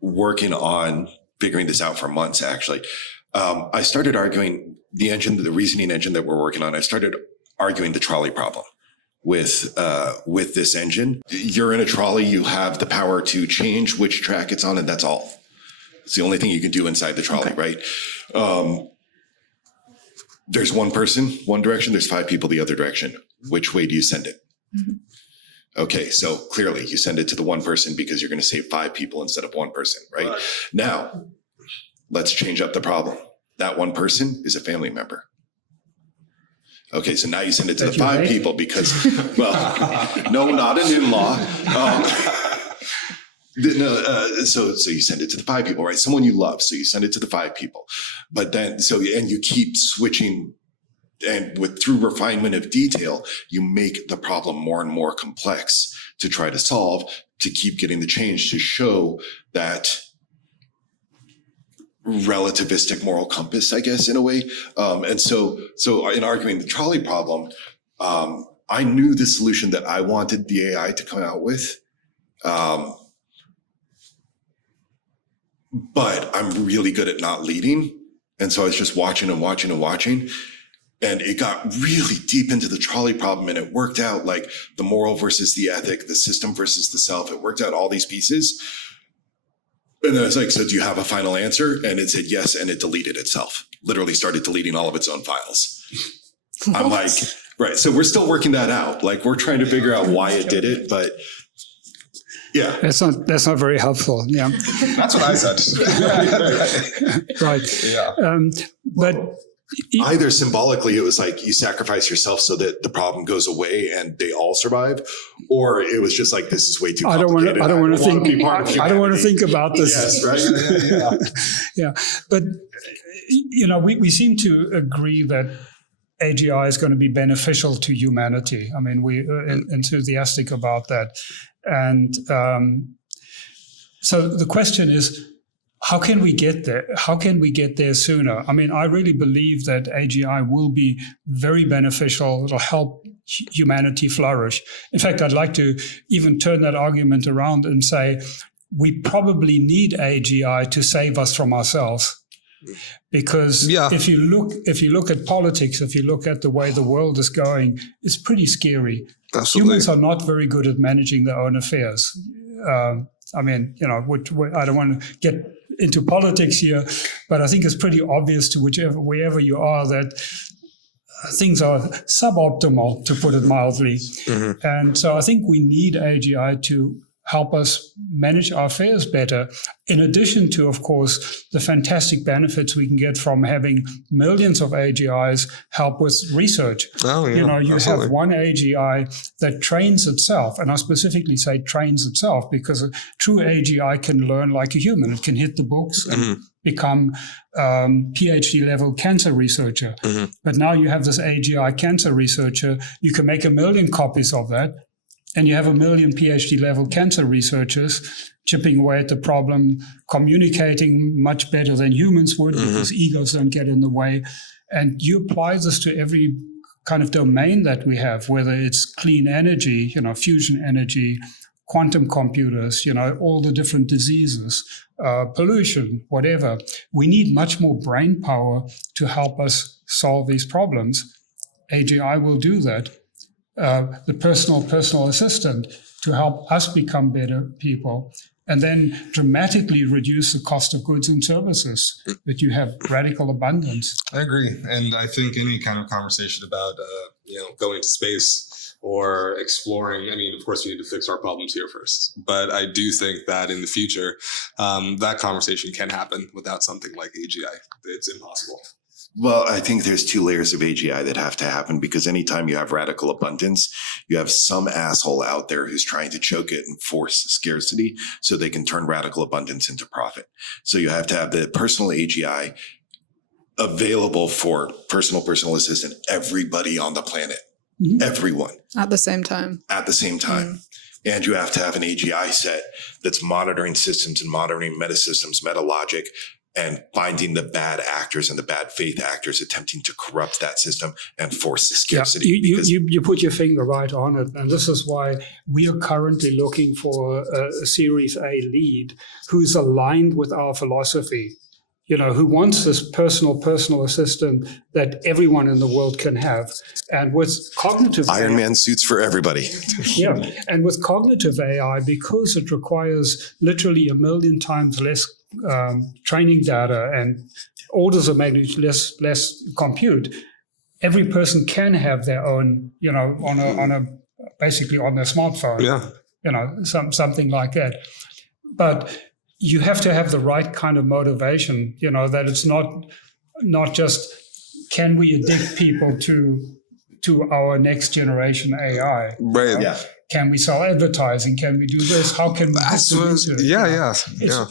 working on figuring this out for months, actually. I started arguing the reasoning engine that we're working on. I started arguing the trolley problem with this engine. You're in a trolley, you have the power to change which track it's on, and that's all. It's the only thing you can do inside the trolley, right? There's one person, one direction, there's 5 people the other direction. Which way do you send it? Mm-hmm. Okay, so clearly you send it to the one person because you're going to save 5 people instead of one person, right? Now, let's change up the problem. That one person is a family member. Okay, so now you send it to the 5 people because, well, no, not an in-law. So you send it to the 5 people, right? Someone you love, so you send it to the 5 people. But then, and you keep switching, and through refinement of detail, you make the problem more and more complex to try to solve, to keep getting the change to show that relativistic moral compass, I guess, in a way. And so in arguing the trolley problem, I knew the solution that I wanted the AI to come out with. But I'm really good at not leading. And so I was just watching. And it got really deep into the trolley problem, and it worked out like the moral versus the ethic, the system versus the self. It worked out all these pieces. And then I was like, so do you have a final answer? And it said yes, and it deleted itself. Literally started deleting all of its own files. I'm like, right. So we're still working that out. Like, we're trying to figure out why it did it, but yeah. That's not very helpful. Yeah. That's what I said. Right. Yeah. But Either symbolically, it was like you sacrifice yourself so that the problem goes away and they all survive, or it was just like, this is way too complicated. I don't want to think. be part of I don't want to humanity. think about this. Yes, right. Yeah, but we seem to agree that AGI is going to be beneficial to humanity. I mean, we're enthusiastic about that, and so the question is, how can we get there? How can we get there sooner? I mean, I really believe that AGI will be very beneficial. It'll help humanity flourish. In fact, I'd like to even turn that argument around and say we probably need AGI to save us from ourselves. Because if you look at politics, if you look at the way the world is going, it's pretty scary. Absolutely. Humans are not very good at managing their own affairs. I mean, I don't want to get into politics here, but I think it's pretty obvious to wherever you are that things are suboptimal, to put it mildly. Mm-hmm. And so I think we need AGI to help us manage our affairs better, in addition to, of course, the fantastic benefits we can get from having millions of AGIs help with research. Oh, yeah, You have one AGI that trains itself, and I specifically say trains itself because a true AGI can learn like a human. It can hit the books and become PhD level cancer researcher. Mm-hmm. But now you have this AGI cancer researcher, you can make 1 million copies of that, and you have 1 million PhD level cancer researchers chipping away at the problem, communicating much better than humans would because egos don't get in the way. And you apply this to every kind of domain that we have, whether it's clean energy, fusion energy, quantum computers, all the different diseases, pollution, whatever. We need much more brain power to help us solve these problems. AGI will do that. The personal assistant to help us become better people, and then dramatically reduce the cost of goods and services, that you have radical abundance. I agree. And I think any kind of conversation about, going to space or exploring, I mean, of course, we need to fix our problems here first. But I do think that in the future, that conversation can happen without something like AGI. It's impossible. Well, I think there's 2 layers of AGI that have to happen, because anytime you have radical abundance, you have some asshole out there who's trying to choke it and force scarcity so they can turn radical abundance into profit. So you have to have the personal AGI available for personal assistant, everybody on the planet, everyone. At the same time. And you have to have an AGI set that's monitoring systems and monitoring meta systems, meta logic, and finding the bad actors and the bad faith actors attempting to corrupt that system and force the scarcity. You put your finger right on it. And this is why we are currently looking for a Series A lead who's aligned with our philosophy, who wants this personal assistant that everyone in the world can have. And with cognitive Iron Man suits for everybody. And with cognitive AI, because it requires literally 1 million times less training data and orders of magnitude less compute, every person can have their own, basically on their smartphone, something like that. But you have to have the right kind of motivation, that it's not just, can we addict people to our next generation AI? Right. Yeah. Can we sell advertising? Can we do this? How can we do it?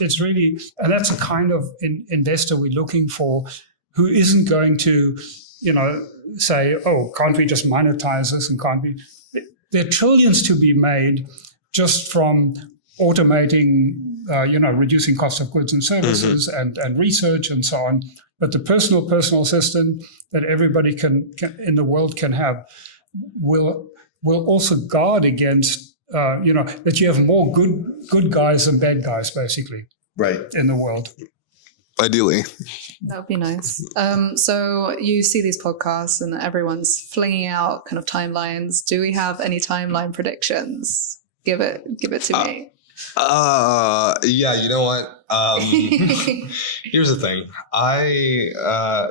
It's really, and that's a kind of investor we're looking for, who isn't going to, say, oh, can't we just monetize this, and can't we? There are trillions to be made just from automating, reducing cost of goods and services and research and so on. But the personal assistant that everybody can in the world can have will also guard against, that you have more good guys than bad guys, basically, right, in the world. Ideally. That would be nice. So you see these podcasts and everyone's flinging out kind of timelines. Do we have any timeline predictions? Give it to me. Yeah, you know what? Here's the thing.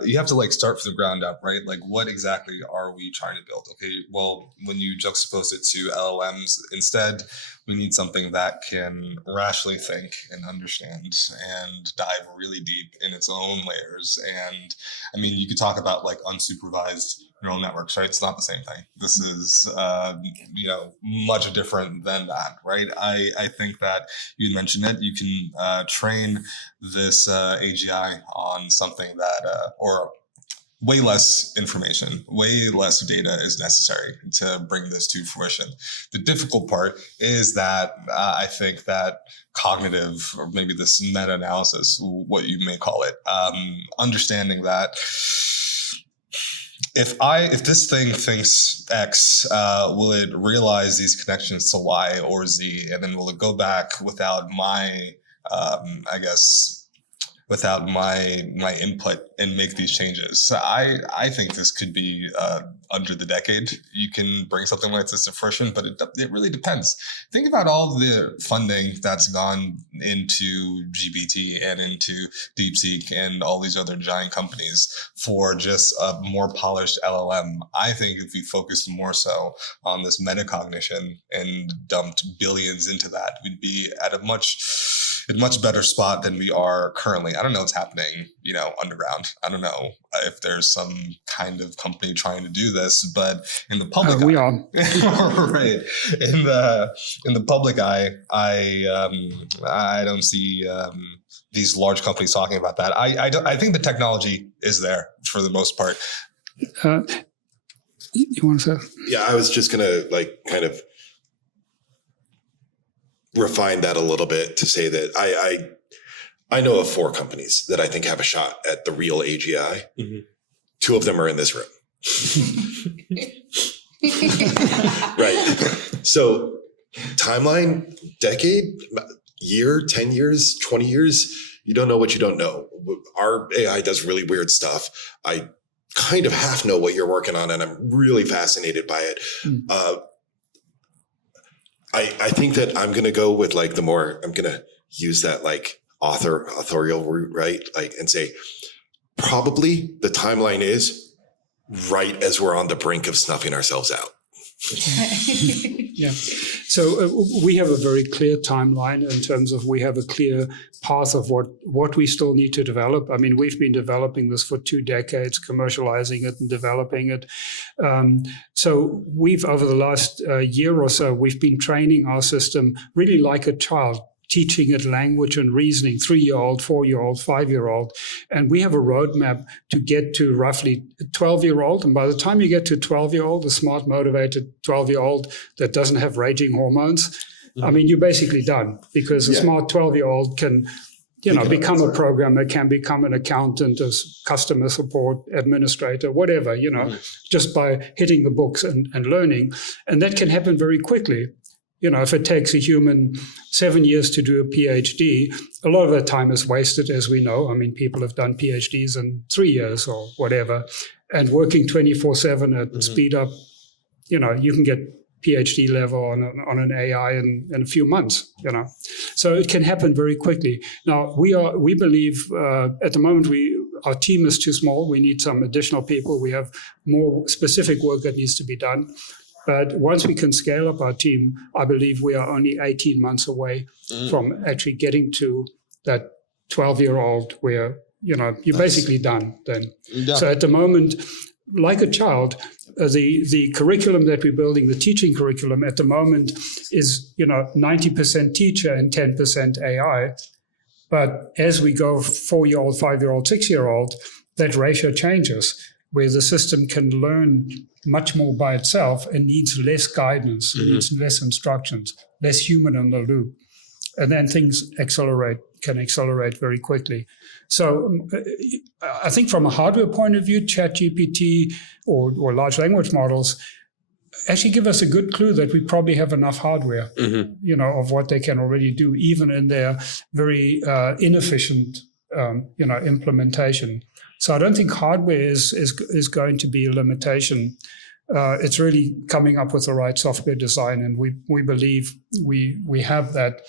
You have to like start from the ground up, right? Like, what exactly are we trying to build? Okay, well, when you juxtapose it to LLMs, instead, we need something that can rationally think and understand and dive really deep in its own layers. And I mean, you could talk about like unsupervised neural networks, right? It's not the same thing. This is, much different than that, right? I think that you mentioned it. You can train this AGI on something that, or way less information, way less data is necessary to bring this to fruition. The difficult part is that I think that cognitive, or maybe this meta-analysis, what you may call it, understanding that if this thing thinks X, will it realize these connections to Y or Z, and then will it go back without my, without my input and make these changes? So I think this could be under the decade. You can bring something like this to fruition, but it really depends. Think about all the funding that's gone into GPT and into DeepSeek and all these other giant companies for just a more polished LLM. I think if we focused more so on this metacognition and dumped billions into that, we'd be at a much better spot than we are currently. I don't know what's happening, underground. I don't know if there's some kind of company trying to do this, but in the public we eye, are right. In the public eye, I don't see these large companies talking about that. I think the technology is there for the most part. You want to say? Yeah, I was just gonna kind of refine that a little bit to say that I know of 4 companies that I think have a shot at the real AGI. Mm-hmm. 2 of them are in this room. Right. So timeline, decade, year, 10 years, 20 years, you don't know what you don't know. Our AI does really weird stuff. I kind of half know what you're working on, and I'm really fascinated by it. Mm. I think that I'm going to go with I'm going to use that authorial route, right? And say, probably the timeline is right as we're on the brink of snuffing ourselves out. Yeah. So we have a very clear timeline in terms of we have a clear path of what we still need to develop. I mean, we've been developing this for 2 decades, commercializing it and developing it. So we've, over the last year or so, we've been training our system really like a child, teaching it language and reasoning, 3-year-old, 4-year-old, 5-year-old. And we have a roadmap to get to roughly 12-year-old. And by the time you get to 12-year-old, a smart, motivated 12-year-old that doesn't have raging hormones, mm-hmm. I mean, you're basically done, because a smart 12-year-old can, become a programmer, can become an accountant, a customer support administrator, whatever, mm-hmm. just by hitting the books and learning. And that can happen very quickly. If it takes a human 7 years to do a PhD, a lot of that time is wasted, as we know. I mean, people have done PhDs in 3 years or whatever, and working 24/7 at mm-hmm. speed up, you can get PhD level on an AI in a few months, So it can happen very quickly. Now, we believe at the moment our team is too small. We need some additional people. We have more specific work that needs to be done. But once we can scale up our team, I believe we are only 18 months away from actually getting to that 12-year-old where, you're basically done then. Yeah. So at the moment, like a child, the curriculum that we're building, the teaching curriculum at the moment is, 90% teacher and 10% AI. But as we go 4-year-old, 5-year-old, 6-year-old, that ratio changes, where the system can learn much more by itself and needs less guidance, mm-hmm. needs less instructions, less human in the loop. And then things can accelerate very quickly. So I think from a hardware point of view, ChatGPT or large language models actually give us a good clue that we probably have enough hardware, mm-hmm. Of what they can already do, even in their very inefficient, implementation. So I don't think hardware is going to be a limitation. It's really coming up with the right software design, and we believe we have that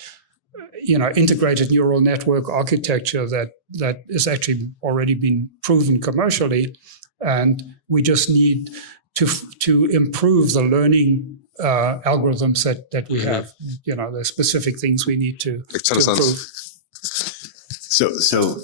integrated neural network architecture that is actually already been proven commercially, and we just need to improve the learning algorithms that we have. The specific things we need to improve. So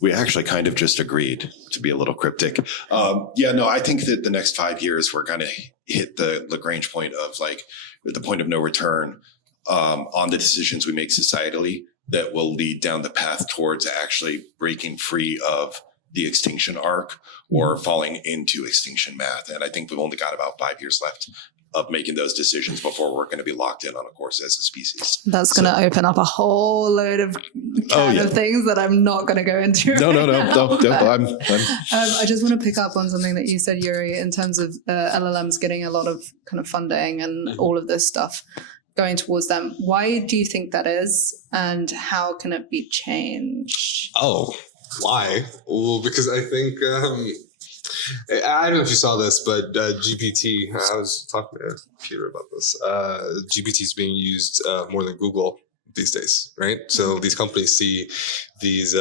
we actually kind of just agreed, to be a little cryptic. I think that the next 5 years we're going to hit the Lagrange point of like the point of no return on the decisions we make societally that will lead down the path towards actually breaking free of the extinction arc or falling into extinction math. And I think we've only got about 5 years left of making those decisions before we're going to be locked in on a course as a species. That's going to open up a whole load of of things that I'm not going to go into. No. I just want to pick up on something that you said, Uri, in terms of LLMs getting a lot of kind of funding and all of this stuff going towards them. Why do you think that is, and how can it be changed? Oh, why? Well, because I think I don't know if you saw this, but GPT. I was talking to Peter about this. GPT is being used more than Google these days, right? So these companies see these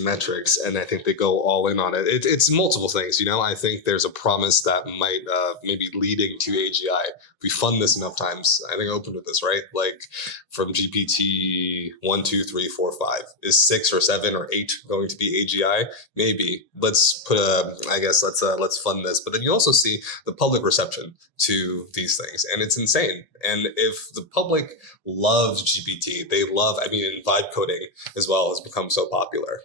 metrics, and I think they go all in on it. It's multiple things, I think there's a promise that might maybe leading to AGI. If we fund this enough times, I think I opened with this, right? Like from GPT 1, 2, 3, 4, 5, is 6 or 7 or 8 going to be AGI? Maybe. Let's put let's fund this. But then you also see the public reception to these things, and it's insane. And if the public loves GPT, they love, in vibe coding as well has become so popular.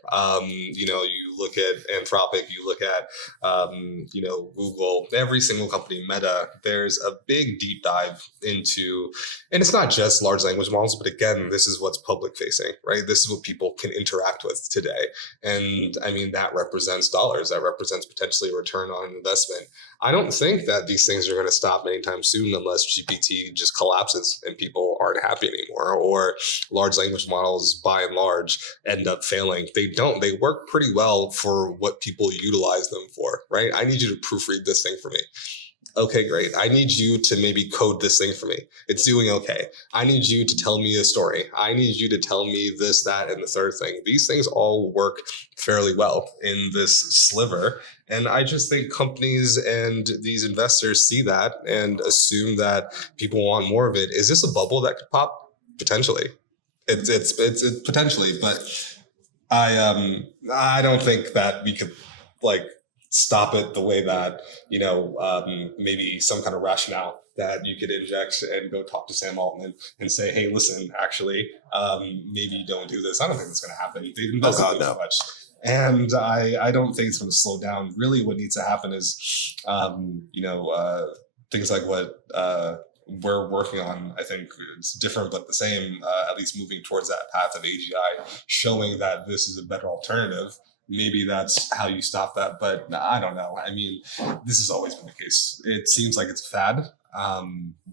You look at Anthropic, you look at, Google, every single company, Meta, there's a big deep dive into, and it's not just large language models, but again, this is what's public facing, right? This is what people can interact with today. And that represents dollars, that represents potentially a return on investment. I don't think that these things are going to stop anytime soon unless GPT just collapses and people aren't happy anymore, or large language models by and large end up failing. They don't. They work pretty well for what people utilize them for, right? I need you to proofread this thing for me. Okay, great. I need you to maybe code this thing for me. It's doing okay. I need you to tell me a story. I need you to tell me this, that, and the third thing. These things all work fairly well in this sliver. And I just think companies and these investors see that and assume that people want more of it. Is this a bubble that could pop? Potentially. It's potentially, but I don't think that we could stop it the way that, maybe some kind of rationale that you could inject and go talk to Sam Altman and say, hey, listen, actually, maybe don't do this. I don't think it's going to happen. They've invested too much. And I don't think it's going to slow down. Really what needs to happen is, things like what we're working on. I think it's different, but the same, at least moving towards that path of AGI, showing that this is a better alternative. Maybe that's how you stop that, but I don't know. This has always been the case. It seems like it's a fad,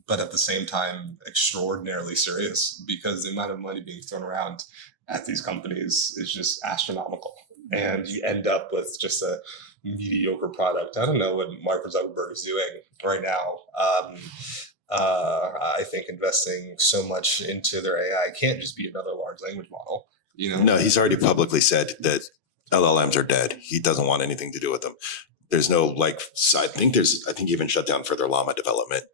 but at the same time, extraordinarily serious because the amount of money being thrown around at these companies is just astronomical. And you end up with just a mediocre product. I don't know what Mark Zuckerberg is doing right now. I think investing so much into their AI can't just be another large language model. No, he's already publicly said that LLMs are dead. He doesn't want anything to do with them. There's no I think he even shut down further llama development.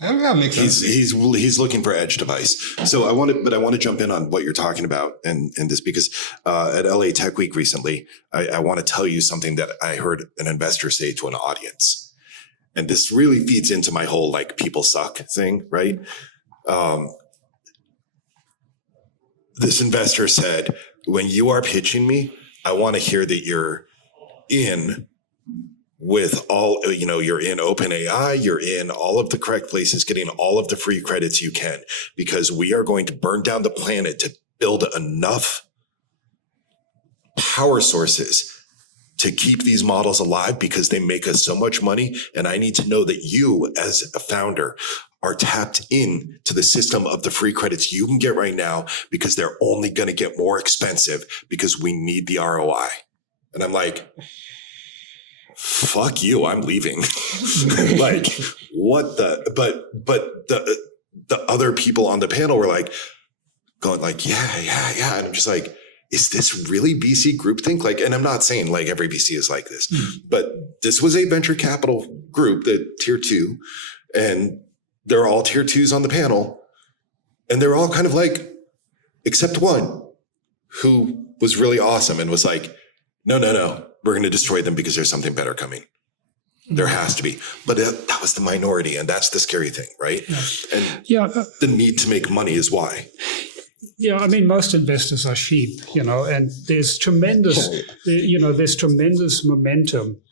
I don't know. Makes sense. He's looking for edge device. So I want to jump in on what you're talking about and this because at LA Tech Week recently, I want to tell you something that I heard an investor say to an audience, and this really feeds into my whole people suck thing, right? This investor said, when you are pitching me, I want to hear that you're in with all, you're in OpenAI, you're in all of the correct places, getting all of the free credits you can, because we are going to burn down the planet to build enough power sources to keep these models alive because they make us so much money. And I need to know that you, as a founder, are tapped in to the system of the free credits you can get right now because they're only going to get more expensive because we need the ROI. And I'm like, fuck you, I'm leaving. What the, but the other people on the panel were like, going like, yeah. And I'm just like, is this really VC groupthink? Like, and I'm not saying like every VC is like this, but this was a venture capital group, the tier 2, and they're all tier 2s on the panel. And they're all kind of like, except one who was really awesome and was like, no, we're going to destroy them because there's something better coming. There has to be. But that was the minority, and that's the scary thing, right? Yeah. And the need to make money is why. Yeah, I mean, most investors are sheep, and there's tremendous momentum.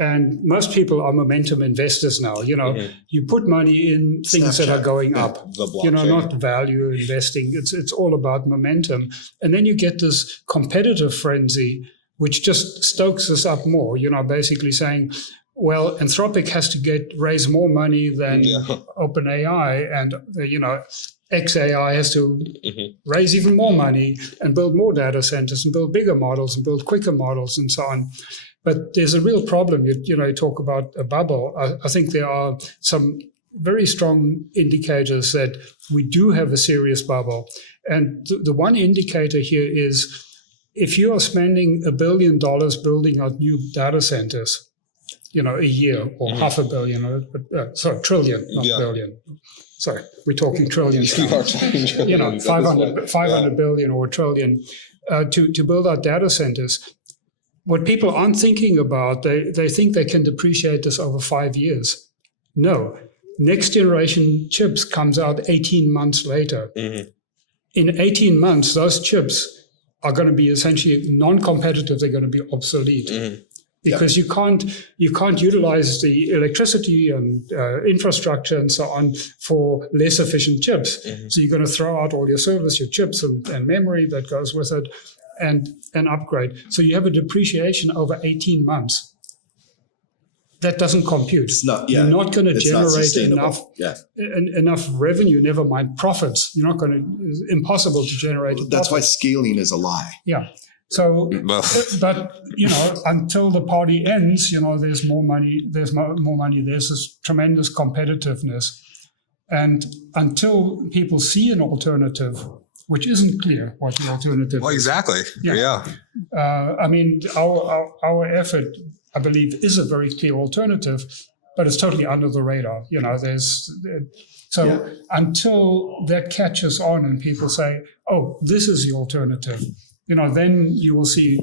And most people are momentum investors now. You put money in things that are going up, not value investing. It's all about momentum. And then you get this competitive frenzy, which just stokes us up more, basically saying, well, Anthropic has to raise more money than OpenAI, and, XAI has to raise even more money and build more data centers and build bigger models and build quicker models and so on. But there's a real problem. You talk about a bubble. I think there are some very strong indicators that we do have a serious bubble. And the one indicator here is if you are spending $1 billion building out new data centers, a year, or $500 million, trillion, not billion. Sorry, we're talking trillions. 500 billion or a trillion to build out data centers. What people aren't thinking about, they think they can depreciate this over 5 years. No, next generation chips comes out 18 months later. In 18 months, those chips are going to be essentially non-competitive. They're going to be obsolete. Because you can't utilize the electricity and infrastructure and so on for less efficient chips. So you're going to throw out all your servers, your chips and memory that goes with it, and upgrade. So you have a depreciation over 18 months. That doesn't compute. You're not going to generate enough revenue, never mind profits. You're not going to. It's impossible to generate. That's why scaling is a lie. Yeah. So, but until the party ends, there's more money. There's more money. There's this tremendous competitiveness, and until people see an alternative, which isn't clear what the alternative is. Well, exactly. Yeah. I mean, our effort, I believe, is a very clear alternative, but it's totally under the radar. Until that catches on and people say, "Oh, this is the alternative," then you will see.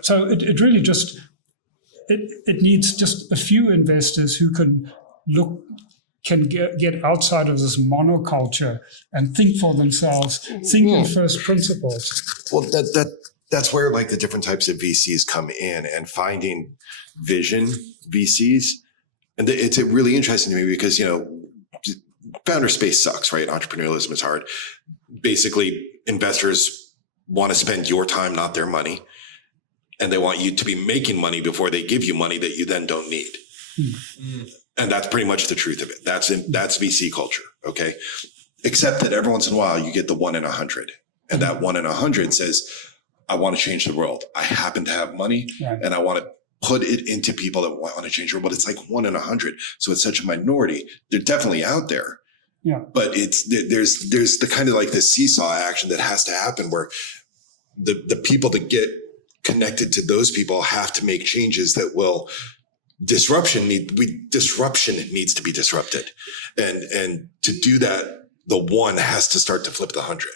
So it really just it needs just a few investors who can get outside of this monoculture and think for themselves, think in first principles. Well, that's where like the different types of VCs come in, and finding vision VCs. And it's really interesting to me because, founder space sucks, right? Entrepreneurialism is hard. Basically, investors want to spend your time, not their money. And they want you to be making money before they give you money that you then don't need. And that's pretty much the truth of it. That's VC culture, okay? Except that every once in a while you get the 1 in 100. And that 1 in 100 says, I want to change the world. I happen to have money and I want to put it into people that want to change the world. But it's like 1 in 100. So it's such a minority. They're definitely out there. Yeah. But there's the kind of like the seesaw action that has to happen where the people that get connected to those people have to make changes that will disruption needs to be disrupted. And to do that, the 1 has to start to flip the 100.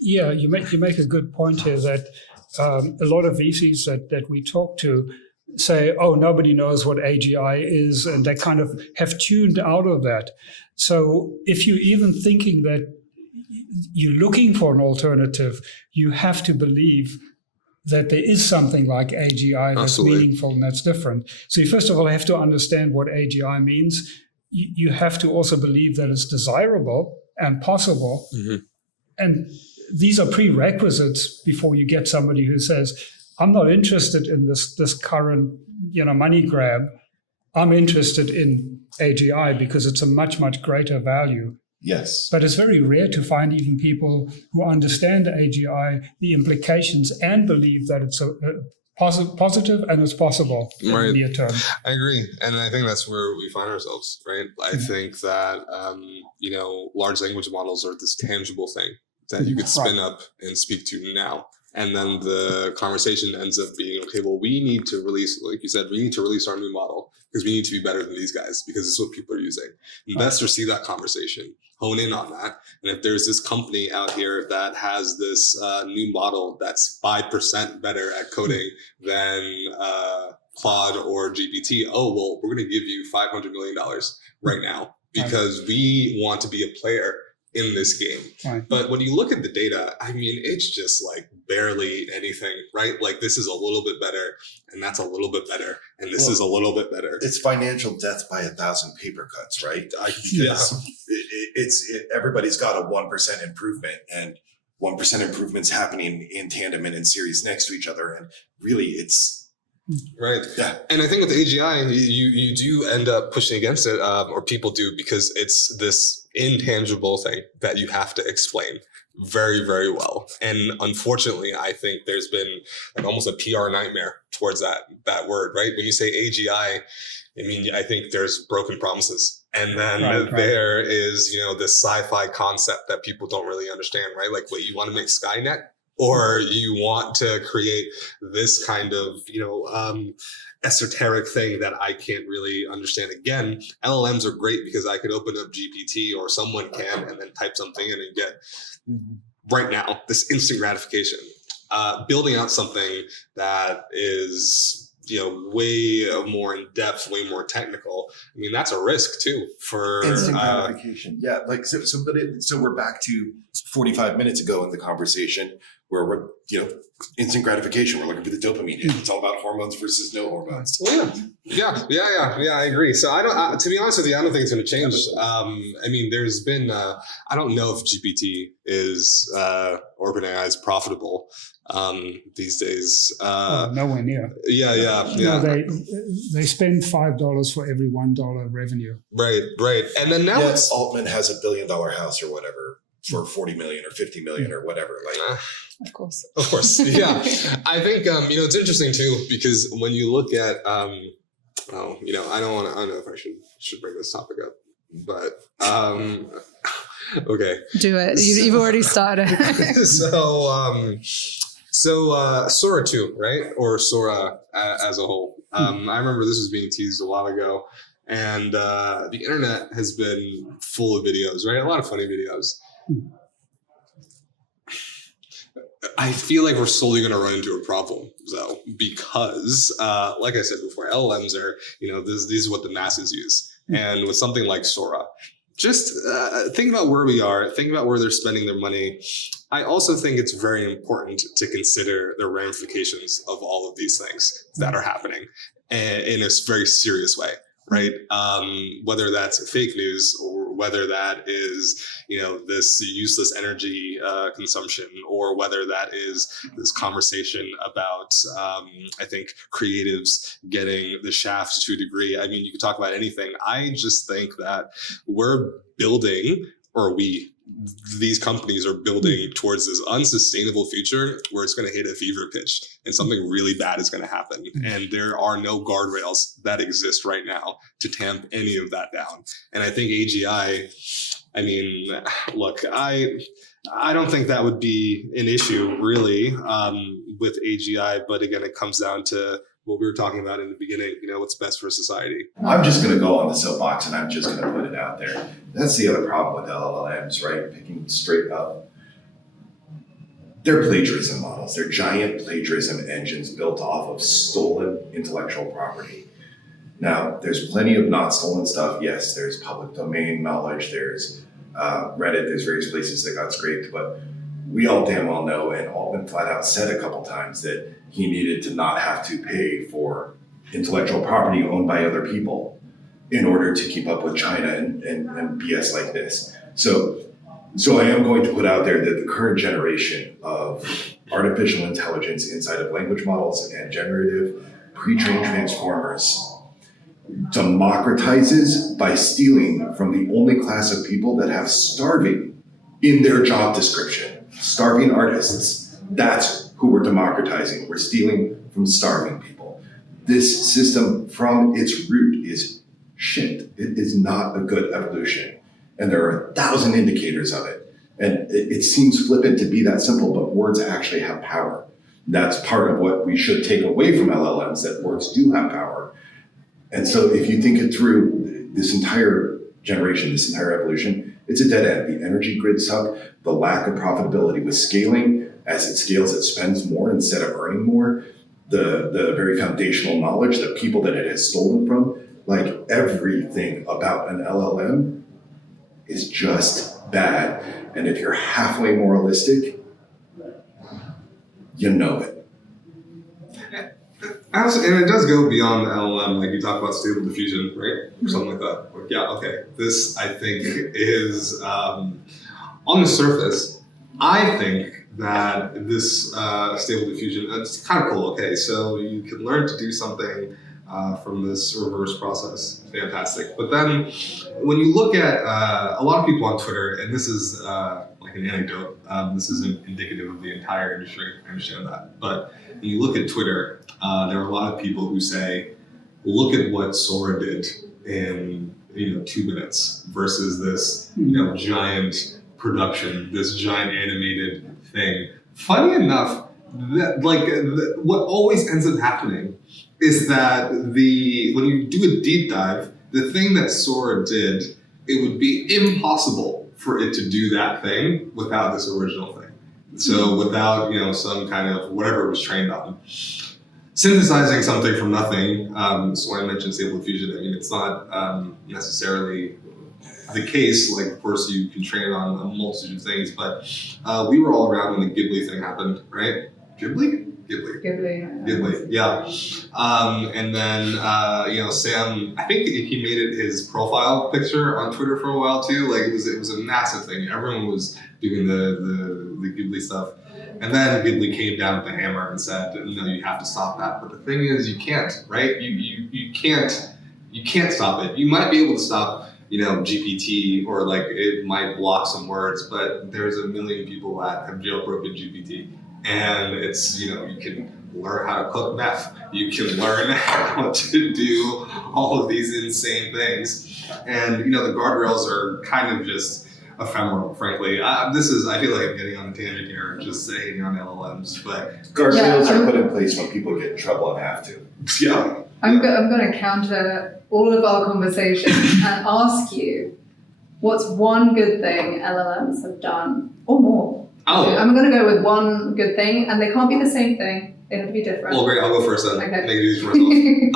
Yeah, you make a good point here that a lot of VCs that we talk to say, oh, nobody knows what AGI is, and they kind of have tuned out of that. So if you're even thinking that you're looking for an alternative, you have to believe that there is something like AGI that's meaningful and that's different. So you first of all have to understand what AGI means. You have to also believe that it's desirable and possible. And these are prerequisites before you get somebody who says, I'm not interested in this current money grab. I'm interested in AGI because it's a much, much greater value. Yes. But it's very rare to find even people who understand AGI, the implications, and believe that it's a positive and it's possible in the near term. I agree. And I think that's where we find ourselves, right? I think that, large language models are this tangible thing that you could spin up and speak to now. And then the conversation ends up being, okay, well, we need to release, like you said, we need to release our new model because we need to be better than these guys because it's what people are using. Investors see that conversation, hone in on that. And if there's this company out here that has this new model that's 5% better at coding than Claude or GPT, oh, well, we're going to give you $500 million right now because we want to be a player in this game. Right. But when you look at the data, I mean, it's just like barely anything, right? Like this is a little bit better and that's a little bit better. And this is a little bit better. It's financial death by 1,000 paper cuts, right? Because everybody's got a 1% improvement, and 1% improvements happening in tandem and in series next to each other. And really it's, right. Yeah. And I think with AGI, you do end up pushing against it, or people do, because it's this intangible thing that you have to explain very, very well. And unfortunately, I think there's been like almost a PR nightmare towards that word, right? When you say AGI, I mean, I think there's broken promises. And then there is, this sci-fi concept that people don't really understand, right? Like, wait, you want to make Skynet? Or you want to create this kind of, esoteric thing that I can't really understand. Again, LLMs are great because I could open up GPT or someone can and then type something in and get right now this instant gratification. Building out something that is way more in depth, way more technical. I mean, that's a risk too for instant gratification. Yeah, like so we're back to 45 minutes ago in the conversation where we're instant gratification. We're looking for the dopamine hit. It's all about hormones versus no hormones. Well, yeah. I agree. So I don't. To be honest with you, I don't think it's going to change. I mean, there's been. I don't know if GPT is OpenAI is profitable these days. Nowhere near. Yeah. No, they spend $5 for every $1 revenue. Right. And then now it's Altman has $1 billion house or whatever for 40 million or 50 million or whatever. Like, Of course. Yeah. I think it's interesting too, because when you look at I don't know if I should bring this topic up, but okay. Do it. You've already started. So Sora 2, right? Or Sora as a whole. I remember this was being teased a while ago, and the internet has been full of videos, right? A lot of funny videos. I feel like we're slowly going to run into a problem, though, because, like I said before, LLMs are, these are what the masses use. And with something like Sora, just think about where we are, think about where they're spending their money. I also think it's very important to consider the ramifications of all of these things that are happening in a very serious way, right? Whether that's fake news or whether that is, this useless energy consumption, or whether that is this conversation about, I think, creatives getting the shaft to a degree. I mean, you could talk about anything. I just think that we're building, or these companies are building towards this unsustainable future where it's going to hit a fever pitch and something really bad is going to happen. And there are no guardrails that exist right now to tamp any of that down. And I think AGI, I mean, look, I don't think that would be an issue really with AGI. But again, it comes down to what we were talking about in the beginning, what's best for society. I'm just going to go on the soapbox and I'm just going to put it out there. That's the other problem with LLMs, right? Picking straight up. They're plagiarism models. They're giant plagiarism engines built off of stolen intellectual property. Now, there's plenty of not stolen stuff. Yes, there's public domain knowledge. There's Reddit. There's various places that got scraped. But we all damn well know, and Altman flat out said a couple times, that he needed to not have to pay for intellectual property owned by other people in order to keep up with China and BS like this. So I am going to put out there that the current generation of artificial intelligence inside of language models and generative pre-trained transformers democratizes by stealing from the only class of people that have starving in their job description. Starving artists. That's who we're democratizing. We're stealing from starving people. This system from its root is shit. It is not a good evolution. And there are 1,000 indicators of it. And it seems flippant to be that simple, but words actually have power. That's part of what we should take away from LLMs, that words do have power. And so if you think it through, this entire generation, this entire evolution, it's a dead end. The energy grid suck, the lack of profitability with scaling. As it scales, it spends more instead of earning more. The very foundational knowledge, the people that it has stolen from, like everything about an LLM is just bad. And if you're halfway moralistic, you know it. And it does go beyond the LLM, like you talk about stable diffusion, right? Or something like that. Like, yeah, okay. This, I think, is, on the surface, I think that this stable diffusion, it's kind of cool. Okay, so you can learn to do something from this reverse process. Fantastic. But then when you look at a lot of people on Twitter, and this is like an anecdote, this isn't indicative of the entire industry, I understand that. But when you look at Twitter, there are a lot of people who say, look at what Sora did in 2 minutes versus this giant production, this giant animated thing. Funny enough, that what always ends up happening is that when you do a deep dive, the thing that Sora did, it would be impossible for it to do that thing without this original thing. So without some kind of whatever it was trained on. Synthesizing something from nothing, so I mentioned stable diffusion. I mean, it's not necessarily the case. Like, of course, you can train it on a multitude of things, but we were all around when the Ghibli thing happened, right? Ghibli, yeah. And then Sam, I think he made it his profile picture on Twitter for a while too. Like it was a massive thing. Everyone was doing the Ghibli stuff. And then Ghibli came down with the hammer and said, no, you have to stop that. But the thing is, you can't, right? You can't stop it. You might be able to stop, GPT, or like it might block some words, but there's a million people that have jailbroken GPT. And it's, you can learn how to cook meth. You can learn how to do all of these insane things. And, the guardrails are kind of just ephemeral, frankly. I feel like I'm getting on a tangent here, just saying on LLMs, but guardrails are put in place when people get in trouble and have to. Yeah. I'm going to counter all of our conversation and ask you, what's one good thing LLMs have done, or more? Oh. I'm going to go with one good thing, and they can't be the same thing. They have to be different. Well, great. I'll go first then. Okay. Make it easy for myself.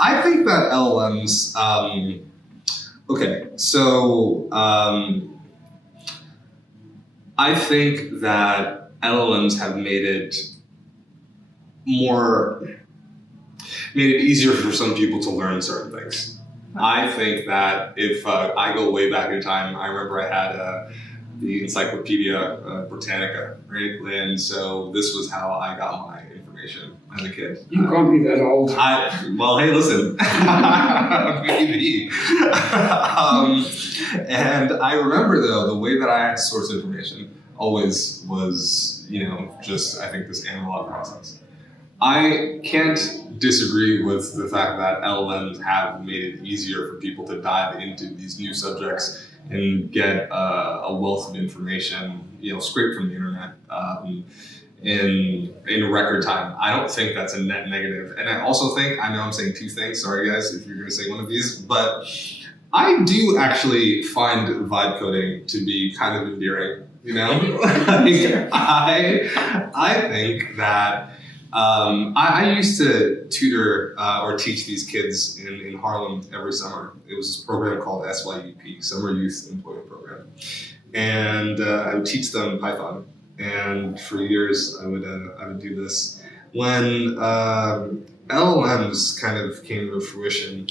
I think that LLMs. Okay, so I think that LLMs have made it easier for some people to learn certain things. I think that if I go way back in time, I remember I had the Encyclopedia Britannica, right? And so this was how I got my information as a kid. You can't be that old. Well, hey, listen, maybe. And I remember though, the way that I had to source information always was, just I think this analog process. I can't disagree with the fact that LLMs have made it easier for people to dive into these new subjects and get a wealth of information, scraped from the internet in a record time. I don't think that's a net negative. And I also think, I know I'm saying two things, sorry guys if you're going to say one of these, but I do actually find vibe coding to be kind of endearing, I think that I used to tutor or teach these kids in Harlem every summer. It was this program called SYUP, Summer Youth Employment Program. And I would teach them Python. And for years, I would do this. When LLMs kind of came to fruition,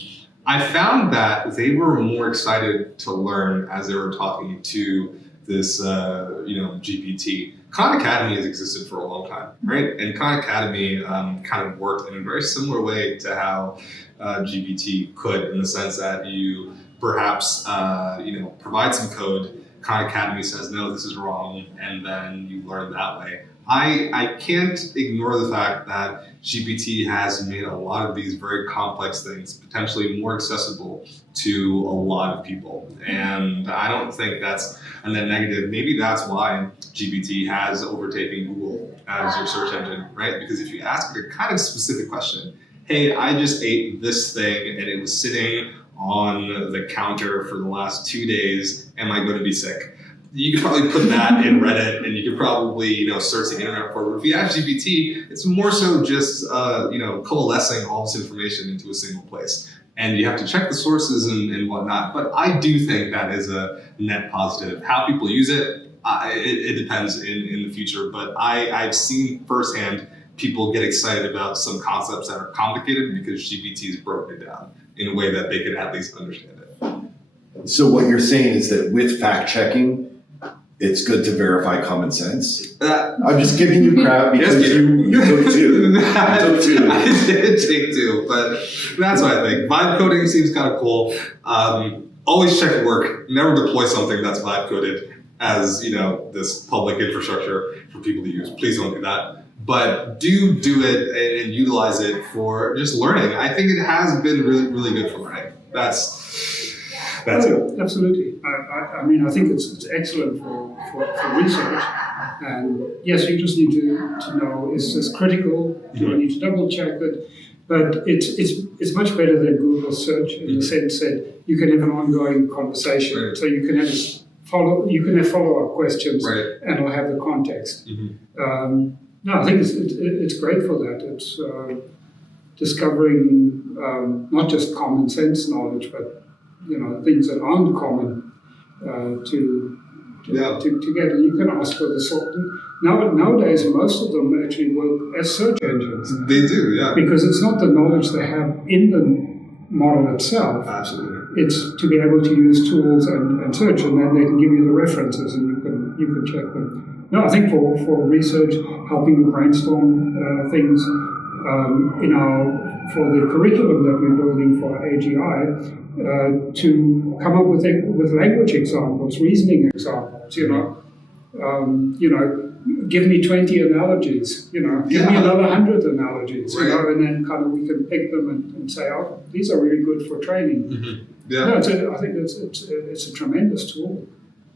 I found that they were more excited to learn as they were talking to this, GPT. Khan Academy has existed for a long time, right? And Khan Academy kind of worked in a very similar way to how GPT could, in the sense that you perhaps, provide some code. Khan Academy says, no, this is wrong, and then you learn that way. I can't ignore the fact that GPT has made a lot of these very complex things potentially more accessible to a lot of people. And I don't think that's a net negative. Maybe that's why GPT has overtaken Google as your search engine, right? Because if you ask it a kind of specific question, hey, I just ate this thing and it was sitting on the counter for the last 2 days, am I going to be sick? You could probably put that in Reddit, and you could probably, search the internet for it. But if you ask GPT, it's more so just, coalescing all this information into a single place. And you have to check the sources and whatnot. But I do think that is a net positive. How people use it, it depends in the future. But I've seen firsthand people get excited about some concepts that are complicated because GPT has broken it down in a way that they could at least understand it. So what you're saying is that with fact checking, it's good to verify common sense. I'm just giving you crap because you took two. I did take two, but that's what I think. Vibe coding seems kind of cool. Always check work. Never deploy something that's vibe coded as this public infrastructure for people to use. Please don't do that. But do it and utilize it for just learning. I think it has been really, really good for learning. That's it. Absolutely. I think it's excellent for research. And yes, you just need to know, is this critical? Do I need to double check it? But it's much better than Google search in the sense that you can have an ongoing conversation. Right. So you can have follow-up questions, right, and it'll have the context. No, I think it's great for that. It's discovering not just common sense knowledge, but things that aren't common to get. And you can ask for the sort. Nowadays, most of them actually work as search engines. They do, yeah. Because it's not the knowledge they have in the model itself. Absolutely. It's to be able to use tools and search, and then they can give you the references, and you can check them. No, I think for research, helping you brainstorm things for the curriculum that we're building for AIGI, to come up with language examples, reasoning examples. Give me 20 analogies. Give me another 100 analogies. Right. And then kind of we can pick them and say, oh, these are really good for training. Mm-hmm. Yeah. No, I think it's a tremendous tool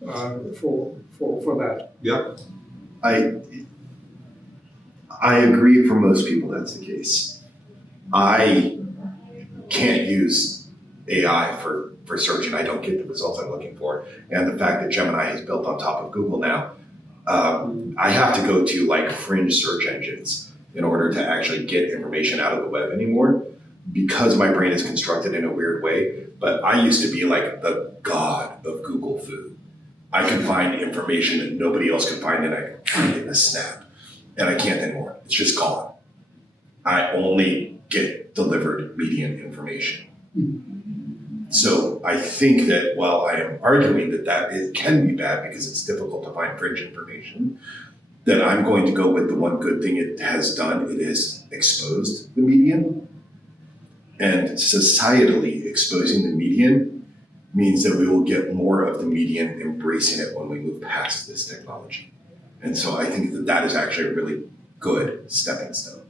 for that. Yep. I agree for most people that's the case. I can't use AI for search and I don't get the results I'm looking for. And the fact that Gemini is built on top of Google now, I have to go to like fringe search engines in order to actually get information out of the web anymore because my brain is constructed in a weird way. But I used to be like the god of Google food. I could find information that nobody else could find and I could find it in a snap. And I can't anymore. It's just gone. I only get delivered median information. So I think that while I am arguing that it can be bad because it's difficult to find fringe information, that I'm going to go with the one good thing it has done. It has exposed the median. And societally exposing the median means that we will get more of the median embracing it when we move past this technology. And so I think that is actually a really good stepping stone.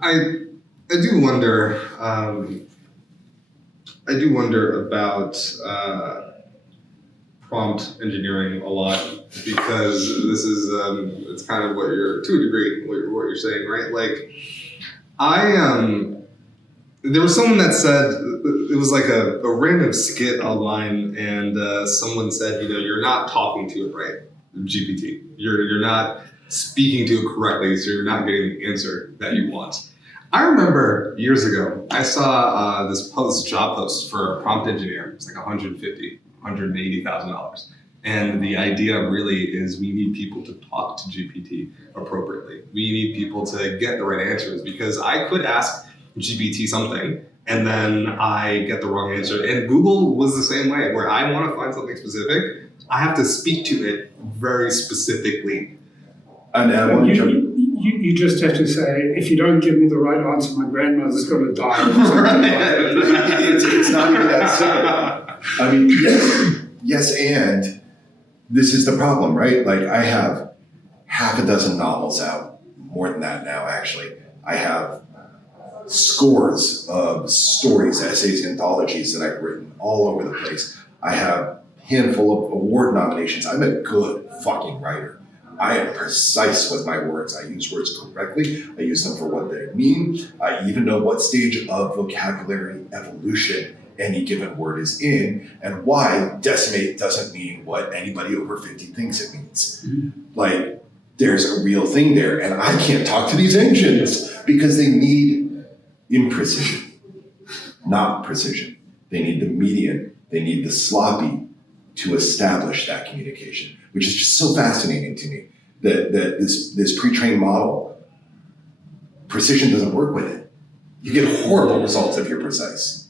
I do wonder. I do wonder about prompt engineering a lot because this is it's kind of what you're to a degree what you're saying, right? Like there was someone that said it was like a random skit online, and someone said, you're not talking to it right, GPT. You're not speaking to it correctly, so you're not getting the answer that you want. I remember years ago, I saw this job post for a prompt engineer. It's like $180,000. And the idea really is we need people to talk to GPT appropriately. We need people to get the right answers because I could ask GPT something and then I get the wrong answer. And Google was the same way, where I want to find something specific, I have to speak to it very specifically. And you just have to say, if you don't give me the right answer, my grandmother's going to die. It's not even that simple. I mean, yes, and this is the problem, right? Like I have half a dozen novels out, more than that now, actually. I have scores of stories, essays, anthologies that I've written all over the place. I have a handful of award nominations. I'm a good fucking writer. I am precise with my words. I use words correctly. I use them for what they mean. I even know what stage of vocabulary evolution any given word is in, and why decimate doesn't mean what anybody over 50 thinks it means. Like, there's a real thing there, and I can't talk to these engines because they need imprecision, not precision. They need the median, they need the sloppy to establish that communication, which is just so fascinating to me, that this pre-trained model, precision doesn't work with it. You get horrible results if you're precise.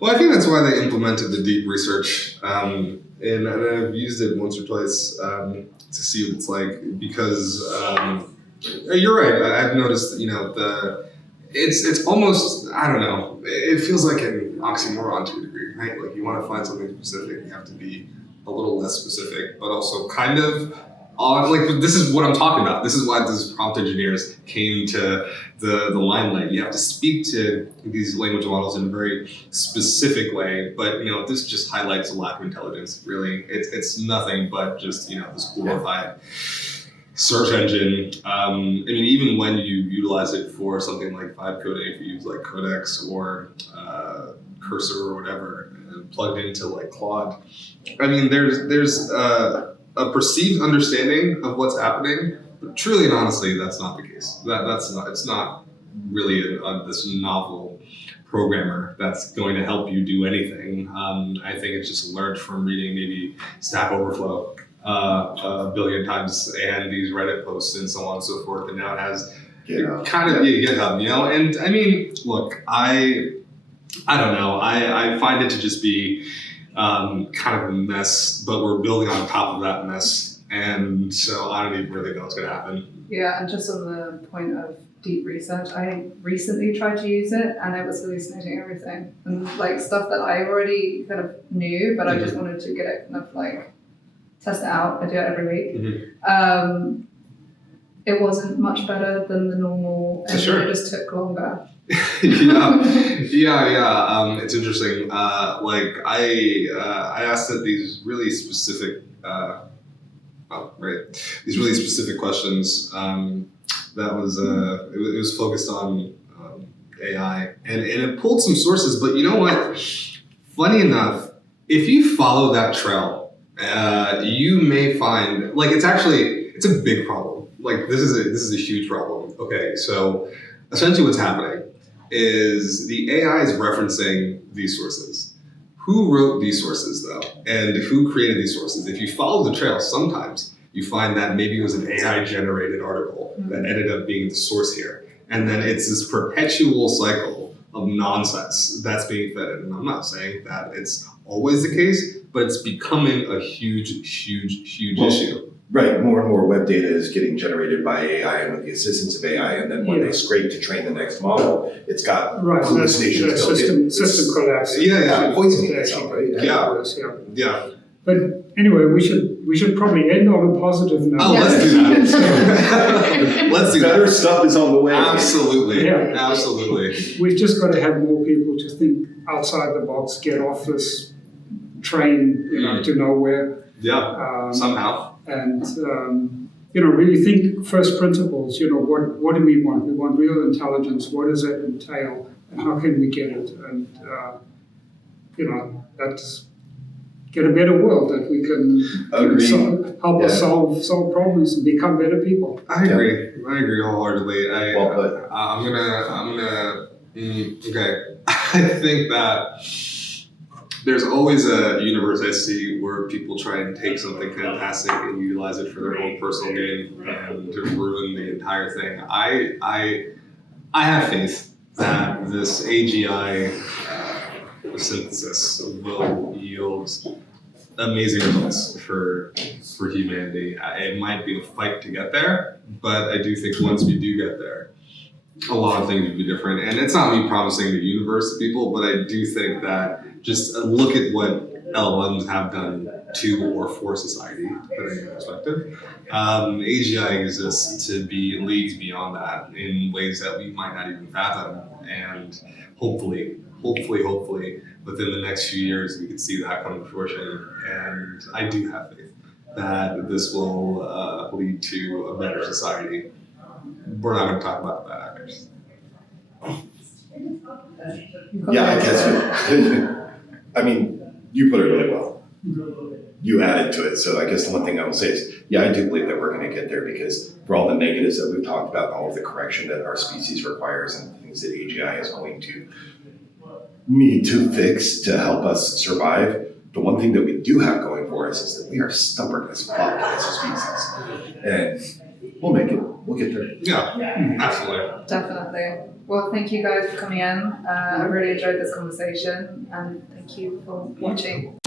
Well, I think that's why they implemented the deep research, and I've used it once or twice to see what it's like. Because you're right. I've noticed, it's almost, I don't know. It feels like an oxymoron to a degree, right? Like, you want to find something specific, you have to be a little less specific, but also kind of like, this is what I'm talking about. This is why these prompt engineers came to the limelight. You have to speak to these language models in a very specific way, but this just highlights a lack of intelligence. Really, it's nothing but just this glorified search engine. I mean, even when you utilize it for something like vibe coding, if you use like Codex or Cursor or whatever, plugged into like Claude, I mean, there's a perceived understanding of what's happening, but truly and honestly, that's not the case. It's not really this novel programmer that's going to help you do anything. I think it's just learned from reading maybe Stack Overflow a billion times and these Reddit posts and so on and so forth, and now it has kind of be a GitHub, And I mean, look, I don't know. I find it to just be kind of a mess, but we're building on top of that mess, and so I don't even really know what's going to happen. Yeah, and just on the point of deep research, I recently tried to use it, and it was hallucinating everything, and like stuff that I already kind of knew, but I just wanted to get it kind of like test it out. I do it every week. It wasn't much better than the normal, and it just took longer. Yeah. It's interesting. Like I asked it these really specific, these really specific questions. That was it was focused on AI, and it pulled some sources. But you know what? Funny enough, if you follow that trail, you may find like it's a big problem. Like this is a huge problem. Okay, so essentially what's happening is the AI is referencing these sources. Who wrote these sources though? And who created these sources? If you follow the trail, sometimes you find that maybe it was an AI generated article that ended up being the source here. And then it's this perpetual cycle of nonsense that's being fed in. And I'm not saying that it's always the case, but it's becoming a huge issue. Right, more and more web data is getting generated by AI and with the assistance of AI, and then when they scrape to train the next model, it's got hallucinations built in. System collapse. Poisoning itself, right? Yeah. But anyway, we should probably end on a positive note. Oh, let's do that. Let's do that. Better stuff is on the way. Absolutely. Yeah. Absolutely. We've just got to have more people to think outside the box, get off this train, to nowhere. Yeah. Somehow. And really think first principles. What do we want? We want real intelligence. What does that entail, and how can we get it? And that's get a better world that we can help us solve problems and become better people. I agree. I agree wholeheartedly. I'm gonna. Okay. I think that there's always a universe I see where people try and take something fantastic and utilize it for their own personal gain and to ruin the entire thing. I have faith that this AGI synthesis will yield amazing results for humanity. It might be a fight to get there, but I do think once we do get there, a lot of things would be different. And it's not me promising the universe to people, but I do think that just look at what LLMs have done to or for society than I expected. AGI exists to be leagues beyond that in ways that we might not even fathom, and hopefully, within the next few years, we can see that come to fruition. And I do have faith that this will lead to a better society. We're not going to talk about bad actors. Yeah, I guess. I mean, you put it really well. You added to it. So I guess the one thing I will say is, yeah, I do believe that we're going to get there, because for all the negatives that we've talked about, all of the correction that our species requires and things that AGI is going to need to fix to help us survive, the one thing that we do have going for us is that we are stubborn as fuck as a species. And we'll make it. We'll get there. Yeah, absolutely. Definitely. Well, thank you guys for coming in. I really enjoyed this conversation, and thank you for watching.